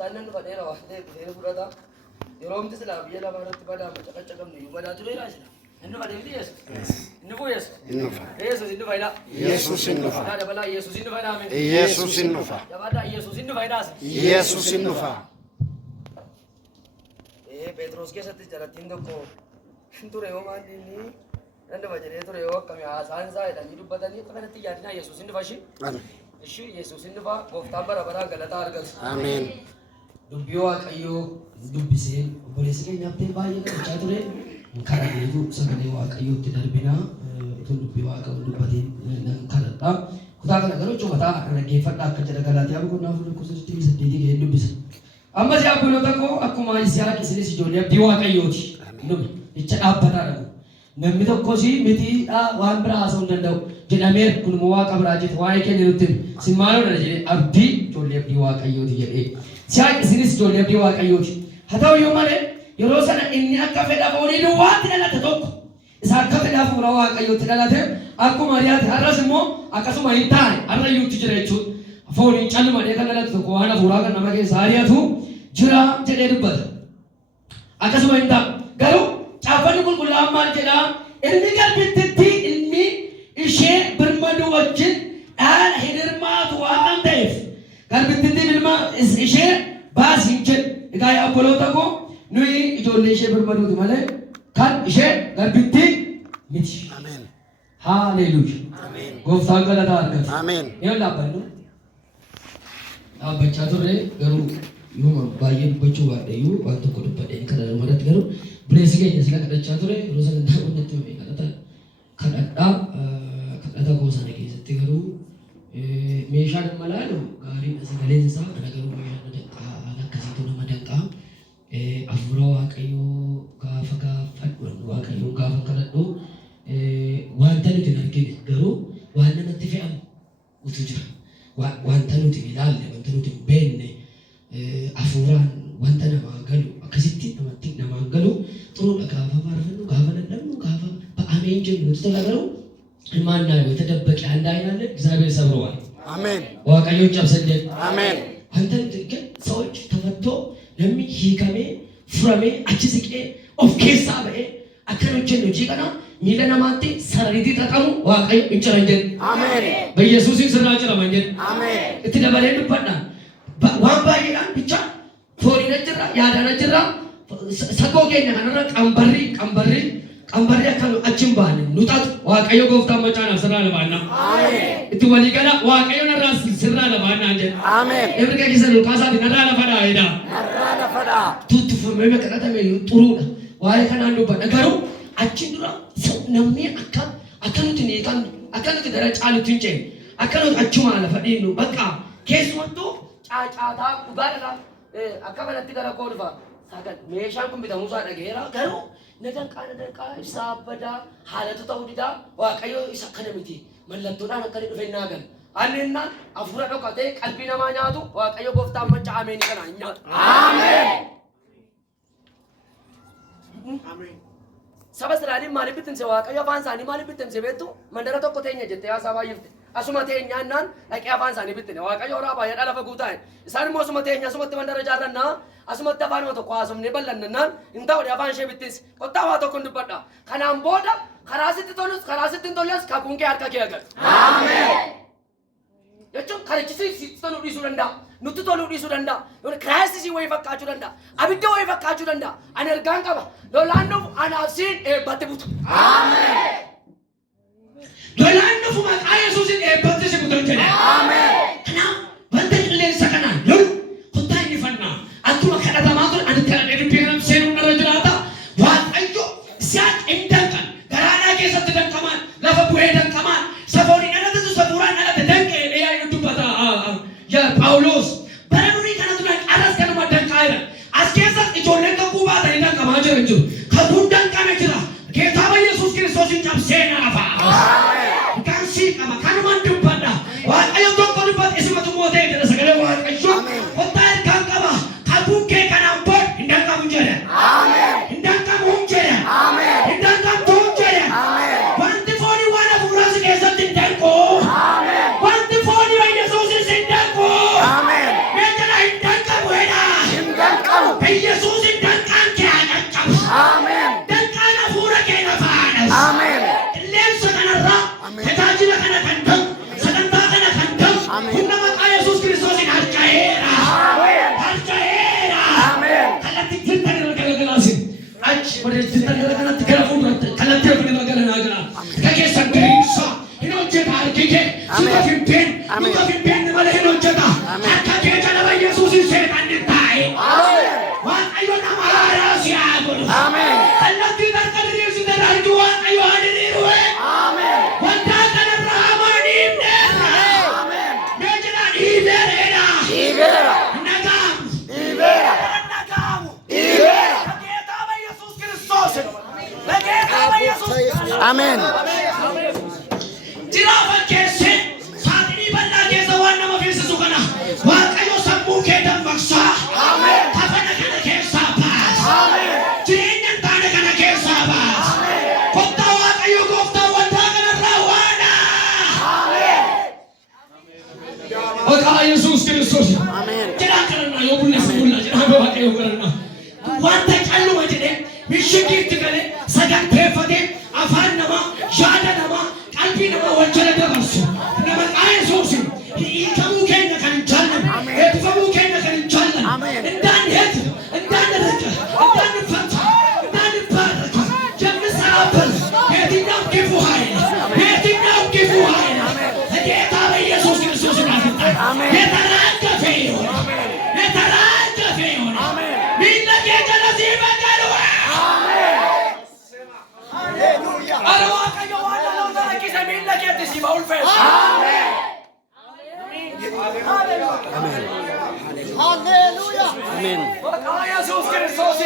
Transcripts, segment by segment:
gooftaan nan fadheera waan ta'eef dhufee fudhata. Yeroo humti silaa biyya lafaa irratti badaa macaqacha qabne iyyuu badaa tureera jira. Inni fadhee miti Yesuus. Inni fuu Yesuus. Yesuus inni fayyidaa. Yesuus inni dhufa. Yaa dabalaa Yesuus inni fayyidaa miti. Yesuus inni dhufa. Jabaadhaa Yesuus inni fayyidaas. Yesuus inni dhufa. Phexros keessatti jalattiin tokko ture yoo maalli inni dandama jedhee ture yoo akkamii haasaan isaa jedhanii dubbatanii akka kanatti yaadinaa Yesuus inni fashi. Ishii Yesuus inni faa gooftaan bara baraan galataa argatu. Ameen. Dubbii Waaqayyoo dubbisee obboleessi keenyaaf ta'e baay'ee kadhachaa ture. Kadhateetu sagalee Waaqayyootti darbinaa utuu dubbii Waaqayyoo dubbateen nan kadhadhaa. Kutaa kana garuu cufataa dhaggeeffadhaa akka jedha Galaatiyaa boqonnaa 4:8 gahee dubbisa. Ammas yaa obboloota koo akkuma Yisihaaq isinis ijoollee abdii Waaqayyooti. Icha dhaabbataa dhabu. Namni tokkos mitiidhaa waan biraa haasa'uu hin danda'u. Jedhamee kunuma Waaqa biraa jeetu waa'ee keenya nutti si maaloo dha jedhee abdii ijoollee abdii Waaqayyooti jedhee. Yisihaaq isinis ijoollee abdii Waaqayyooti. Haa ta'u iyyuu malee yeroo sana inni akka fedha foonii duwwaatti dhalate tokko. Isa akka fedha fuula Waaqayyootti dhalate akkuma Mariyaati har'as immoo akkasuma hin taane har'a iyyuutti jira jechuudha. Fooniin callumadhee kan dhalate tokko waan hafuuraa kan nama keessa ari'atu jira jedhee dubbata. Akkasuma hin ta'a. Garuu caaffanni qulqullaa'aan maal jedhaa? Ilmi garbittitti ilmi ishee birmaduu wajjin dhaala hin hirmaatu waan ta'eef garbittitti ilma ishee baasii hin jedhu. Egaa yaa obboloota koo nuyi ijoollee ishee birmaduuti malee kan ishee garbitti miti. Ameen. Haalleluuyaa. Ameen. Gooftaan galataa argatu. Ameen. Yoo dhaabbannu dhaabbachaa turre garuu yooma baay'ee dubbachuu baadheeyyuu waan tokko dubbadheen kana irratti garuu bineensii keenya sila kadhachaa ture yeroo sana daawwannatti himee kadhata koo sana keessatti garuu meeshaan amma laalu gaariidha sagaleen isaa kana garuu meeshaan danqaa akkasiitu nama danqaa hafuura Waaqayyoo gaafa gaafadhu Waaqayyoon gaafa kadhadhu wanta nuti hin argine garuu waan namatti fe'amu utuu jira. Wanta nuti hin ilaalle, wanta nuti hin beekne hafuuraan wanta namaa galu akkasitti namatti namaan galu xuruudha gaafa faarfannu gaafa dadhabnu gaafa ba'amee hin jennu nuti tola garuu ilmaan naayoo tadabbaqee handaa ilaalle እግዚአብሔር ሰብረዋል። Ameen. Waaqayyoon cabsan jedhu. Ameen. Wanta nuti ግን ሰዎች ተፈቶ namni hiikamee furamee achi siqee of keessaa ba'ee akka nu jennu hojii kana miila namaatti sarariitii xaxamu Waaqayyo hin jiran jedhu. Ameen. Biyyesuusin sirraa jiraman jedhu. Ameen. Itti dabalee dubbadha. Waan baay'eedhaan bicha fooniin jirra yaadaan jirra sagoo keenya kanarra qambarri akka achi hin baane nu xaxu Waaqayyo gooftaan macaanaaf sirraa labaanna. Ameen. Itti walii gala Waaqayyo narraa sirraa labaannaan jedhu. Ameen. Erga keessan Luqaasaati narraa lafadhaa jedha. Narraa lafadhaa. Tuttufamee kadhatame xuruudha. Waa'ee kanaan dubbadha garuu achi dura namni akka nuti neeqan akka nuti dara caalutti hin ceene akka nuti achuma lafa dhiinnu bakka keessumattuu caacaataa dhugaadha akka kanatti gara koo dhufa sagan meeshaan kun bitamuusaa dhageera garuu na danqaa ibsaa badaa haalatu ta'uu didaa Waaqayyo isa kana miti mallattoodhaan akka dhufe naa gal annennaan hafuura dhokatee qalbii namaa nyaatu Waaqayyo gooftaan macha ameen kana nyaatu. Ameen. Ameen. Saba Israa'eliin maaliif bittinse Waaqayyo afaan isaanii maaliif bittinse beektu mandara tokko teenya jettee haasaa baay'ifte asuma teenyaannaan dhaqee afaan isaanii bittine Waaqayyo horaa baay'ee lafa guutaa isaan immoo asuma teenya asumatti mandara ijaarrannaa asumatti afaan tokko haasofnee bal'annaan hin ta'u afaan ishee bittinse qottaa waa tokko hin dubbadha kanaan booda karaa sitti tolus karaa sitti hin tolles kakuun kee harka kee agarra. Ameen. Jechuun karichisi sitti toluu dhiisuu danda'a. Nutti toluu dhiisuu danda'a. Kiraayistii wayii fakkaachuu danda'a. Abidda wayii fakkaachuu danda'a. Ani ergaan qaba. Lolaan dhufu anaaf siin eebbatti butu. Ameen. Lolaan dhufu maqaa Yesuusin eebbatti si butan jedhe. Ameen. Kanaaf wanta qilleensa kanaan lolu kottaa inni fannaa. Akkuma kadhatamaa ture ani kadhadhee dubbii kana seenuun irra jiraata. Waaqayyo isaan hin danqan. Garaanaa keessatti danqamaan lafa bu'ee danqamaan safooniin dhalate safuuraan dhalate danqee dheeyaa dubbata. Yaa Phaawulos bara durii kana ture aras kanuma danqaa jira. As keessas ijoolleen kakuu baatanii danqamaa jiran jiru. Kakuun danqame jira. Geettaa Yesuus Kiristoosin cabsee naafa. Kan sii qaba kanumaan dubbadha. Waaqayyo tokko dubbata isumatu mootee jedha sagalee Waaqayyo. Kottaa ergaan qaba. Kakuun kee kanaan booda hin danqamu jedha. Hin danqamu hin jedha. Hin danqamtu hin jedha. Wanti foonii waan hafuuraas keessatti hin danqu. Wanti foonii Yesuusis hin danqu. Meeshaalee hin danqamu jedha. Amen. Jirafa keesse saaxinii bal'aa keessa waan nama feesisu kana Waaqayyo sammuu kee dammaqsa. Kafana kana keessaa baas. Jireenya hin taane kana keessaa baas. Kottaa Waaqayyo gooftaa waldaa kanarraa waana. Maqaa Yesuus Kiristoos. Jedhaa kadhannaa yoo bulleessa bulla jedhaa Waaqayyo kadhannaa. Wanta calluma jedhee mishikiitti galee saganteeffatee afaan namaa yaada namaa qalbii namaa wal jala dabarsu nama Yesuus hiikamuu keenya kan hin jaallanne eebbifamuu keenya kan hin jaallanne indaan heetu indaan rika indaan fata indaan baraka jamni saabal heetinnaaf kifu haayina geetaa Yesuus Kiristoos naafita geetaranga feeyoon miila kee jala sii bagaluwa. Amen. Yesus Kristus.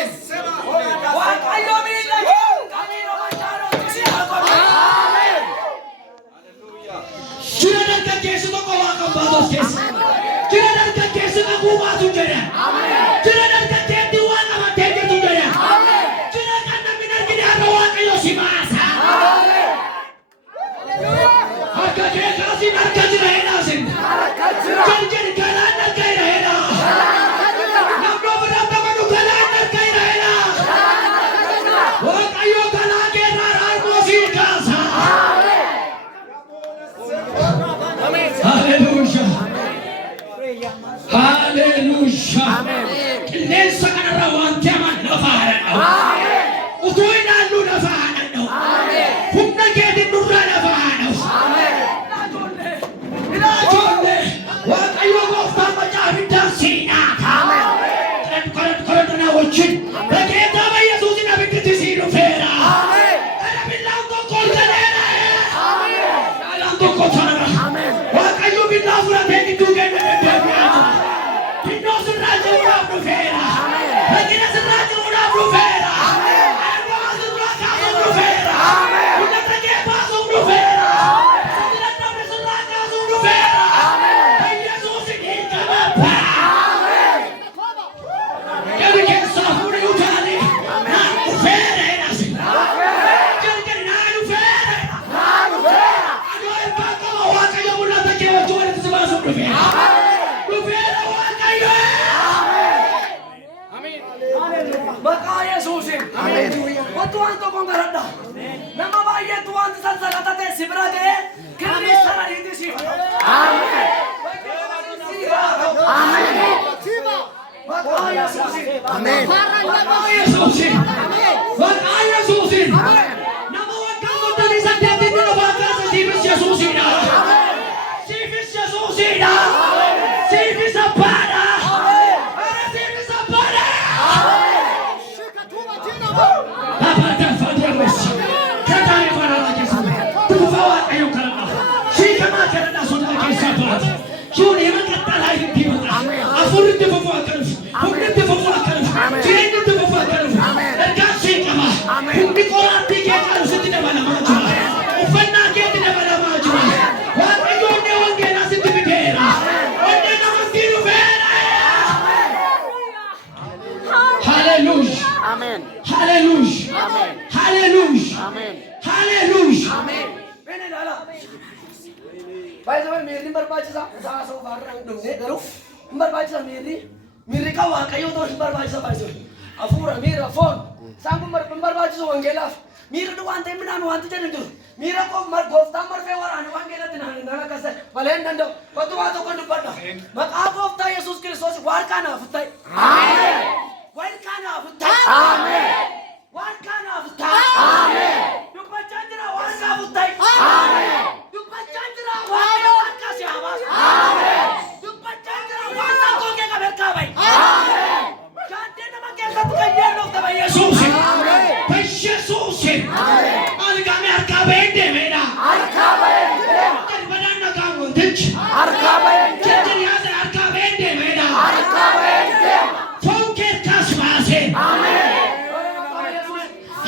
Fonker kasbase.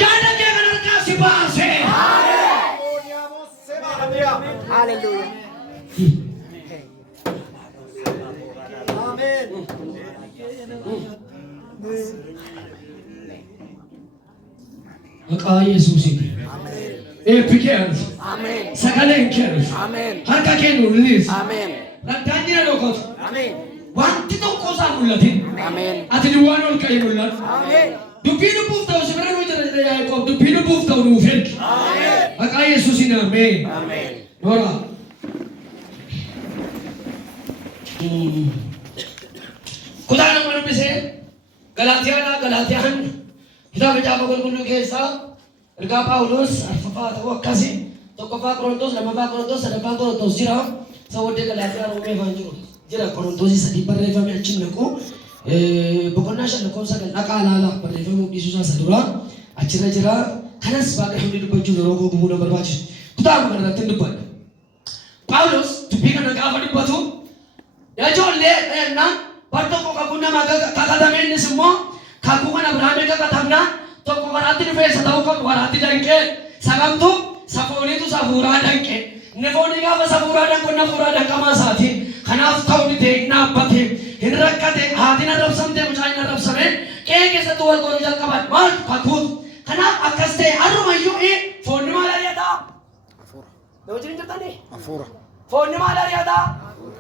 Yana ke ganar kasbase. Hallelujah. Maqaa Yesuusiin. Eebbi kee arge. Sagaleen kee arge. Harka kee nuulis. Raddaan jira dhokatu. Wanti tokko isaa mul'atin. Ati ni waan ol ka'e mul'atu. Dubbii lubbuuf ta'u si bira nuu jira jedhe Yaaqoob. Dubbii lubbuuf ta'u nuuf ergi. Maqaa Yesuusiin ameen. Noora. Kutaa nama dubbisee Galaatiyaan kitaaba Macaafa Qulqulluu keessaa ergaa Phaawulos arfaffaa ta'uu akkasii tokkoffaa Qorontos lammaffaa Qorontos sadaffaa Qorontos jira isa waddee Galaatiyaa Roomee faan jiru jira Qorontosii sadii barreeffame achi naqu boqonnaa shan lakkoofsa kan dhaqaa laala barreeffame dhiisuusaa isa duraa achirra jira kanas Waaqa hundi dubbachuuf yeroo gogumuu na barbaachisu kutaa kana irratti dubbadha. Phaawulos dubbii kana gaafa dubbatu ijoollee ennaa bar tokko kakuu nama kakatame innis immoo kakuu kana Abrahaamii kakatamna tokko karaatti dhufeessa ta'uu qabu karaatti danqee sagamtu safooniitu safuuraa danqee inni foonii gaafa safuuraa danqu inni hafuuraa danqamaa isaati kanaaf ta'u dhitee hin dhaabbate hin rakkate haatiin arrabsamtee mucaan hin arrabsame qe'ee keessatti wal godhuu jalqaban maal kakuutu kanaaf akkas ta'e harrumayyuu foonni maal ari'ataa? Wajjin hin jirtanii? Foonni maal ari'ataa?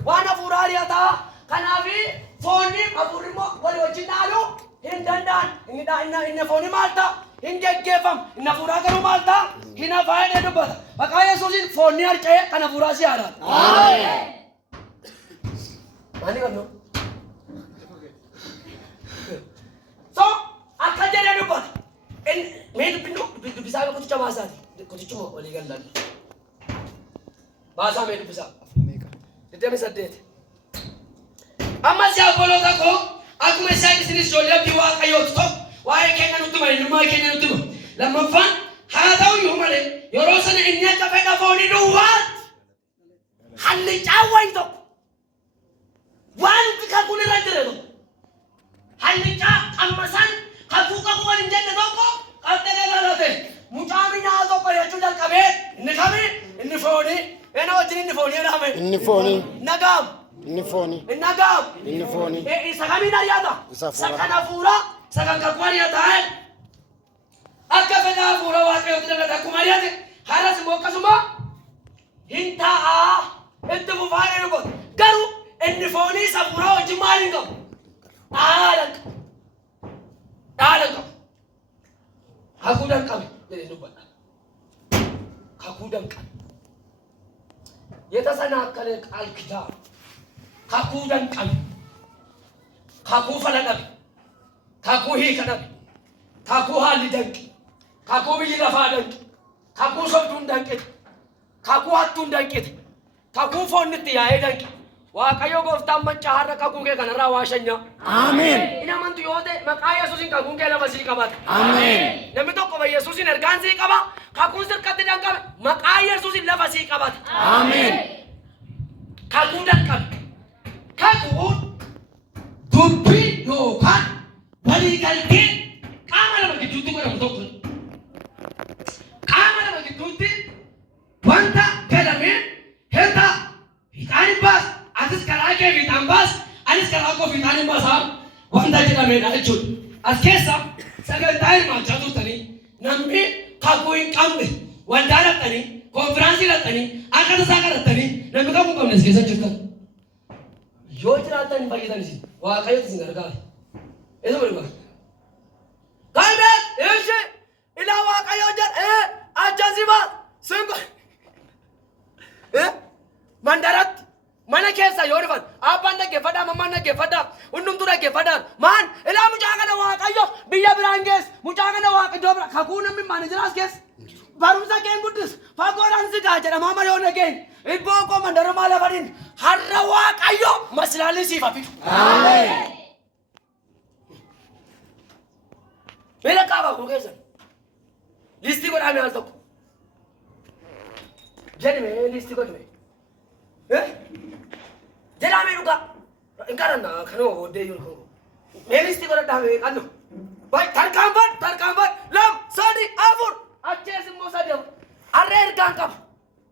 Waan hafuuraa ari'ataa? Kanaafi foonni hafuurri immoo walii wajjin dhaaluu hin danda'an. Inni foonni maal ta'a? Hin geggeeffamu. Inni hafuuraa garuu maal ta'a? Hin hafaa jedhee dubbata. Maqaa Yesuusiin foonni harca'ee kan hafuuraa si haaraadha. Maali qabnu? So akka jedhee dubbata. Mee dubbisaa kuticha baasaati. Kutichuma walii gallan. Baasaa mee dubbisaa. 28. Ammas yaa obboloota koo akkuma isaan isinis ijoollee abdii Waaqayyooti tokko waa'ee keenya nutti hima eenyummaa keenya nutti hima. Lammaffaan haa ta'u iyyuu malee yeroo sana inni akka fedha foonii duwwaatti hallichaa wayi tokko wanti kakuun irra jire tokko hallichaa qammasaan kakuu kakuu waliin jenne tokko qabxee laalate mucaa minyaa tokko jechuu jalqabee inni kamii inni foonii ena wajjin inni foonii jedhame Inni foonii. nagaam. Inni foonii. Nagam. Inni foonii. Isa kami ari'ata? Isa kan hafuuraa, isa kan kakuu ari'ata. Akka fedha hafuura Waaqayyooti dhalate akkuma ari'ate haras immoo akkasuma hin ta'a. Itti fufaa inni godhu. Garuu inni foonii isa hafuuraa wajjin maal hin qabu? Dhaalan qabu. Dhaalan qabu. Kakuu danqabe jedhee dubbadha. Kakuu danqabe. የተሰናከለ ቃል ኪዳን kakuu danqabe kakuu fala dhabe kakuu hiika dhabe kakuu haalli danqe kakuu biyyi lafaa danqe kakuu sobduun danqete kakuu hattuun danqete kakuu foonnitti yaa'ee danqe Waaqayyo gooftaan maccaa har'a kakuu kee kanarraa waa shanyaa. Ameen. Inni amantu yoo ta'e maqaa Yesuusiin kakuun kee lafa sii qabata. Ameen. Namni tokko ba Yesuusiin ergaan sii qaba kakuun sirkatti danqabe maqaa Yesuusiin lafa sii qabata. Ameen. Kakuu danqabe. Kakuun dubbii yookaan waliigaltee qaama lama gidduutti godhamu tokko. Qaama lama gidduutti wanta galamee hedduu fiixaan hin baasu. Atis karaa kee fiixaan baas, anis karaa koo fiixaan hin baasaa wanta jedhameedha jechuudha. As keessa sagantaa hirmaachaa turtanii namni kakuu hin qabne waldaa lattanii konfiraansii lattanii akka tasaa kadhattanii namni kakuu hin qabne as keessa jirtan. Yoo jiraatan hin fayyidan isin Waaqayyooti isin gargaara. Eessa godhama? Kalbeet ishee ilaa Waaqayyoo jedha achasii baas singo mandaratti mana keessa yoo dhufan abbaan dhaggeeffadhaa mammaan dhaggeeffadhaa hundumtuu dhaggeeffadhaan maan ilaa mucaa kana Waaqayyo biyya biraan geessa mucaa kana Waaqayyo bira kakuu namni maani jiraas keessa barumsa keen guddis fagoodhaan sigaa jedhamaa malee nageenya ibboo koo mandarumaa lafaniin har'a Waaqayyo masilaalii siif hafitu. Ameen. Meela qaaba kuu keessan listii godhamee al tokko jedhame listii godhame jedhamee dhugaa Inkarana kanu ode yurko. Melisti kora dame kanu. Bai tarkambat lam sadi afur. Aceh semua saja. Arer gangkap.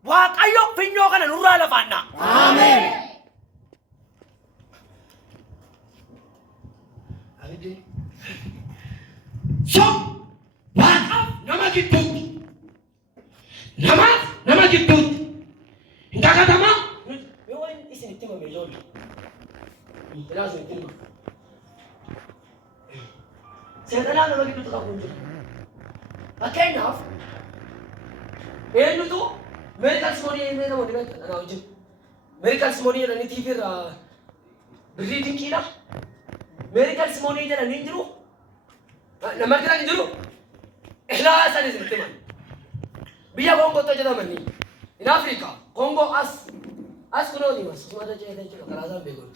Waaqayyo finyo kana nurra lafanna. Amen. Alidi. So, Waaqayyo nama gidduu. Nama gidduu. Inta katama. Me wan isin itima me lolo. Ilaso itima. Seetana nama gidduu ka kunju. Akeenyaaf eenyutu medical smoothie eenyutu nama dibata ana wajjin medical smoothie jedhanii TV irraa birrii dinqiidha medical smoothie jedhanii jiru nama jiran hin jiru ilaa san isinitti himan biyya Koongootti hojjetamanii in Afrika Koongoo as kunooti mas sumata ceete jechuudha karaa isaan beekun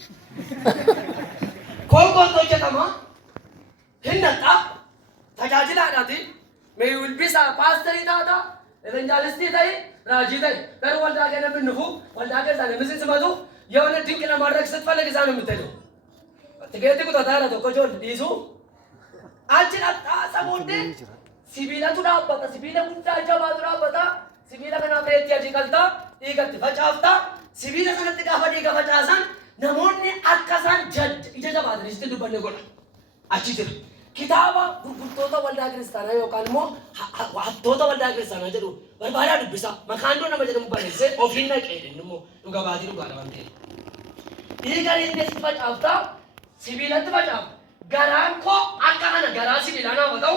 Koongootti hojjetama hin naqxa tajaajilaadhaati may will be sa pastor tata evangelist tai raji tai dar walda ke na binnu walda ke sana misin semadu yone dinkina madrak satfale ke sana mitelo tigeti ku tata to ko jol disu ajira ta samonde sibila tu dabbata sibila gudda jaba tu dabbata sibila kana preti aji kalta igatti facafta sibila kana tiga fadi ka facasan namonni akkasan jad ija jaba diristi dubanne gola achitira kitaaba gurgurtoota waldaa kiristaanaa yookaan immoo hattoota waldaa kiristaanaa jedhu barbaadaa dubbisa makaandoo nama jedhamu barreessee ofiin naqee immoo dhuga baatii dhugaadha waan ta'eef. Dhiiga reetteetti facaaftaa sibiilatti facaafta garaan koo akka kana garaa sibiilaa nama ta'u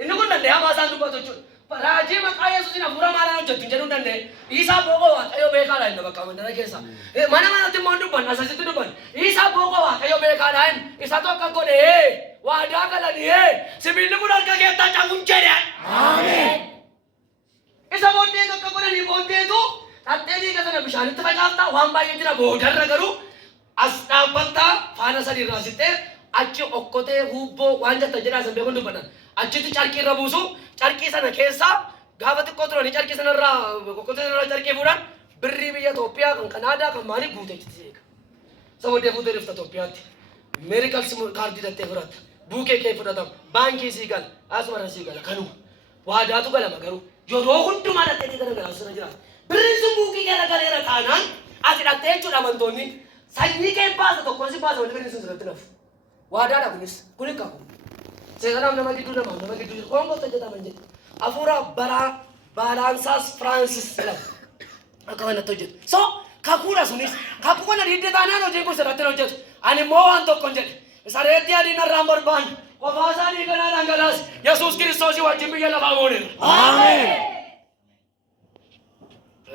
inni kun danda'ee hamaa isaan dubbatu jechuudha. Raajii maqaa Yesuusiin hafuura maalaan hojjettu jedhuu danda'e isaa boqoo waaqayyoo beekaadha inni bakka mandara keessa manatti immoo dubban asasitti dubban isaa boqoo waaqayyoo beekaadha isa tokko godhee waadaa galanii sibiilli kun harka keessaa cabuun jedhan. Ameen. Isa booddee tokko godhanii booddeetu dhattee dhiiga sana bishaanitti facaaftaa waan baay'ee jira boodarra garuu as dhaabbattaa faana sadii irraa sittee achi okkotee hubboo waan jetta jedhaa san beekun dubbatan achitti carqii irra buusu carqii sana keessaa gaafa xiqqoo turanii carqii sana irraa okkotee sana irraa carqii fuudhan birrii biyya Itoophiyaa kan Kanaadaa kan maalii guutee jitti seeka. Isa booddee fuutee dhufta Itoophiyaatti meedikaal kaardii dhattee fudhatta buukee kee fudhatama baankii sii gala asuma sii gala kanuma waadaatu galama garuu yeroo hundumaa dhattee garagaraa sana jiraata. Birriin sun buukii garagaleera taanaan ati dhattee jechuudha amantoonni sanyii kee baasa tokko si baasa wali birriin sun sirratti nafu. Waadaadha kunis kun hin qabu. Seetanaan nama gidduu jiru Koongootti hojjetaman jedhu. Hafuura baalaansaas Firaansis jedhama. Akka kanatti hojjetu. So kakuudha sunis kakuu kana diidee taanaan hojiin kun sirratti hojjetu. Ani immoo waan tokko hin jedhe. Isa reetti adiin irraan barbaanne qofaa isaa dhiiganaa dhangalaas Yesuus Kiristoosii wajjin biyya lafaa mooneera. Ameen.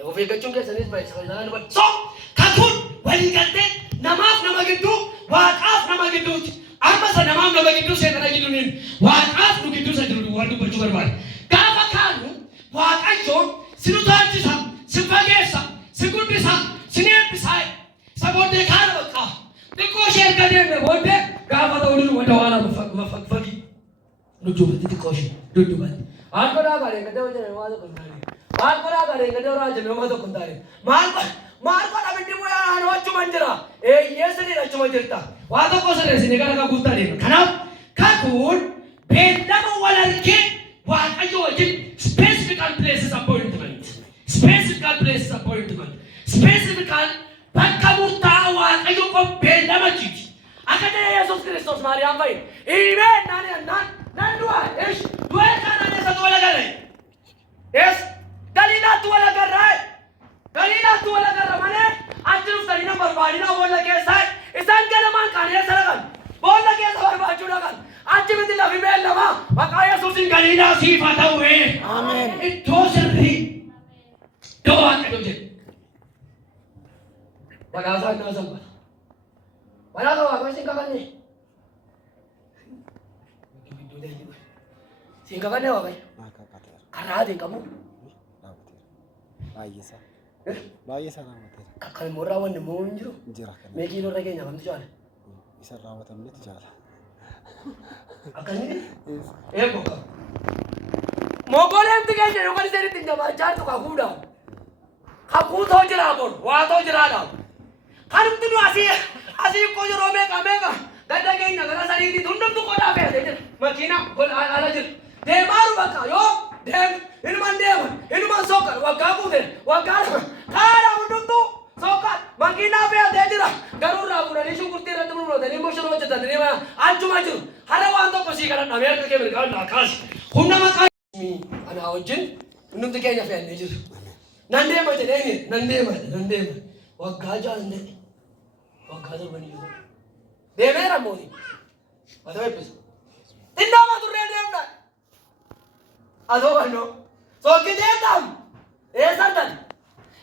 Of eeggachuun keessanis baay'isa fayyadaan dubbatu. So, kakuun walii galtee namaaf nama gidduu waaqaaf nama gidduuti. Amma isa namaaf nama gidduu seetana gidduuniin waaqaaf nu gidduu isa jiru waan dubbachuu barbaade. Gaafa kaanu waaqayyoon si nu taasisa, si fageessa, si guddisa, si eebbisa. Isa booddee kaana bakka. Xiqqoo ishee erga deemne booddee gaafa ta'uu wanta waan fagi. Dudduubatti xiqqoo ishee dudduubatti. Maal godhaa baadhee gadda hojjetame waan tokko hin taane. Maal godhaa baadhee gadda horaa hojjetame waan tokko hin taane. Maal godha biddi bu'aa achuma hin jira. Eeyyeessanii achuma jirta. Waa tokko sirreessine gara kakuutti adeema. Kanaaf kakuun beellama wal argee waaqayyo wajjin specifical places appointment. Specifical places appointment. Specifical bakka murtaa'aa waaqayyo beellama jiti. Akka ta'e Yesuus Kiristoos Maariyaam fa'i. Himee nan du'a. Du'ee kaanaan eessatti wal agarre? Galiilaatti wal agarre. Galiilaatti wal agarre malee achi dhuftanii na barbaadina boolla keessaa isaan ganamaan kaanee sarakan boolla keessa barbaachuu dhaqan achi miti lafi beellamaa maqaa Yesuusiin Galiilaa siif haa ta'u. Ameen. Iddoo sirrii iddoo waaqayyo jedhu. Bagaasaa innaa sanbata. Walaaka waaqayyo siin kafanne. Siin kafanne waaqayyo. Karaa atiin qabu. Baay'eesaa raawwateera. Kan immoo raawwanne immoo hin jiru. Jira kan. Meeqiin irra keenya kamtu jaala? Isa raawwatamnetti jaala. Akkasii? Eebbo qaba. Mogoleemti keenya yookaan isinitti hin jabaachaatu kakuudha. Kakuutoo jiraa bor, waatoo jiraadha. Kanumti nu asii Así coño mega mega. Dada que ina gara sari di thundum tu koda pe de. Makina bol ala jil. De maru baka yo. De in man sokar wagabu de. Wagar. Kara undum tu sokar. Makina pe de jira. Garura pura ni shukurti randu ro de ni motion ho jata ni ma anju maju. Harawan to kosi kara na mer ke mer ka na khas. Hunna ma kai mi ana wajin. Undum tu kenya fe ni jir. Nande ma de ni nande ma. Wagaja nande. Wagaja bani yo. De mera modi. Ado epis. Inna ma tu rede amna. Ado bano. So ki de tam. Esa tan.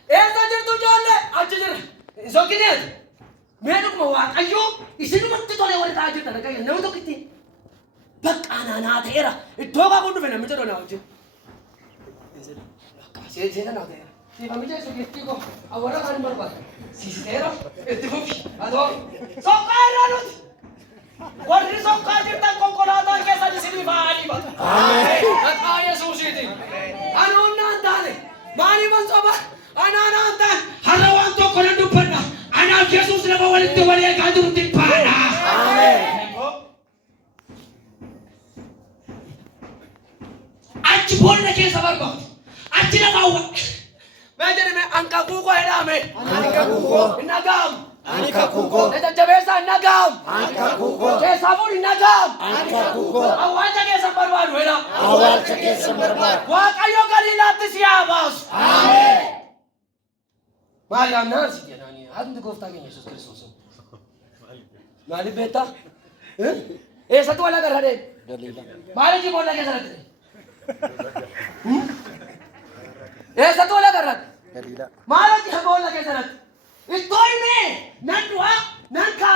Esa jir tu jolle. Ajje jir. So ki de. Meru ko wa ayo. Isinu matti tole wore ta jir tan kay. Namu to kitti. Bak ana na thera. Ithoga gundu fena mi to na ajje. Se na thera. Si kami je so kitti ko awara kan barba. Si thera. Ithogi. Ado. So kay ranut. Warri so kajir tan konkolata ke sa sini baali ba. Amen. Kata Yesus itu. Anu nantane. Mani man soba. Ana nantan. Harawan to kolandu panna. Ana Yesus na bawal itu wali kadur tipana. Amen. Aci bolne ke sabar ba. Aci na bawa. Majare me angka kuko heda me. Angka kuko. Nagam. Angka kuko. Neta jabesa nagam. Angka kuko. Ke sabur nagam. Angka kuko. Awal ke sabar ba heda. Awal ke sabar ba. Wa kayo kalilat siabas. Amen. Maria nasi dia nani. Hadun gofta ke Yesus Kristus. Nali beta. Satu wala kar hade. Mari ji bola ke sarat. Satu wala kar hade. Mara ji bola ke sarat. Istoi me nanwa nanka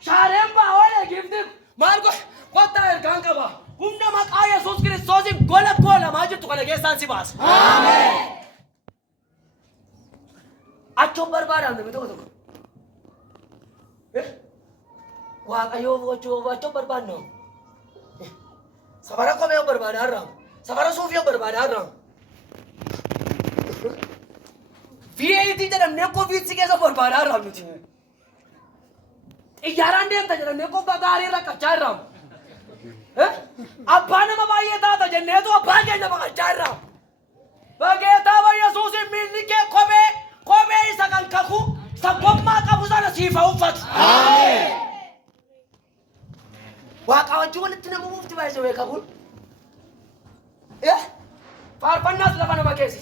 sharemba ole gift margo kota ganka ba kumna makaya Yesus Kristus gola majid to kale gesan si bas amen acho barbar amne to wa kayo wo cho barbar no sabara ko me barbar aram sabara sofia barbar aram VAT जरा नेको बीच के सब बर्बाद आ रहा हूँ मुझे। यारान डे तक जरा नेको बगारी रहा कच्चा रहा हूँ। अब बाने में भाई ये था जन्ने तो अब बाने में कच्चा रहा हूँ। बगे था भाई Yesus मिलने के कोबे इस अगल काकू सब बम्मा का बुज़ा नसीब है ऊपर। आमीन। वाकावन चुवन इतने मुफ्त भाई जो है काकू। फार पन्नास लफाना मकेसी।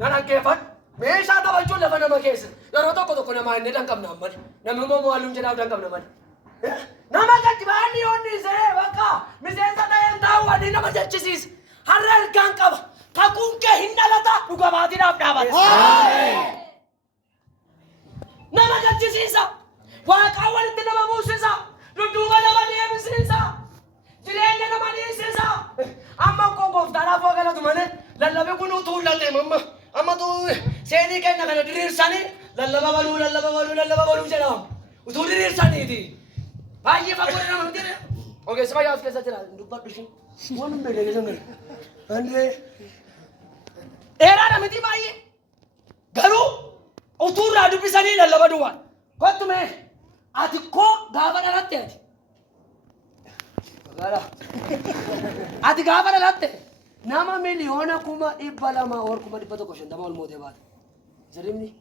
नाना के फट Mesha ta balchun lafa nama kesi. Naro to ko na mane dangam namar. Namu mo alum jena dangam namar. Nama kati bani onni se waka. Misensa ta enta wadi nama jechisis. Harral gankab. Kakun ke hindalata uga badi na apna bad. Amen. Nama kati sisa. Waka wali nama musisa. Lutuwa nama niya musisa. Jilenge nama niya sisa. Amma ko go dara fo gala tumane. Lallabe kunu tulate mamma. Amma tu seni ke na kana dirir sani lallaba balu jana utu dirir sani thi bhai ye bagore na mande okay sabai aaj kaisa chala dubba dushi one minute lege sangal andre era na miti bhai garu utu ra dubi sani lallaba duwa ko tume ati ko gavara latte ati gara ati gavara latte Nama miliona kuma ibalama or kuma di pato question dama olmo debat. Zerimni.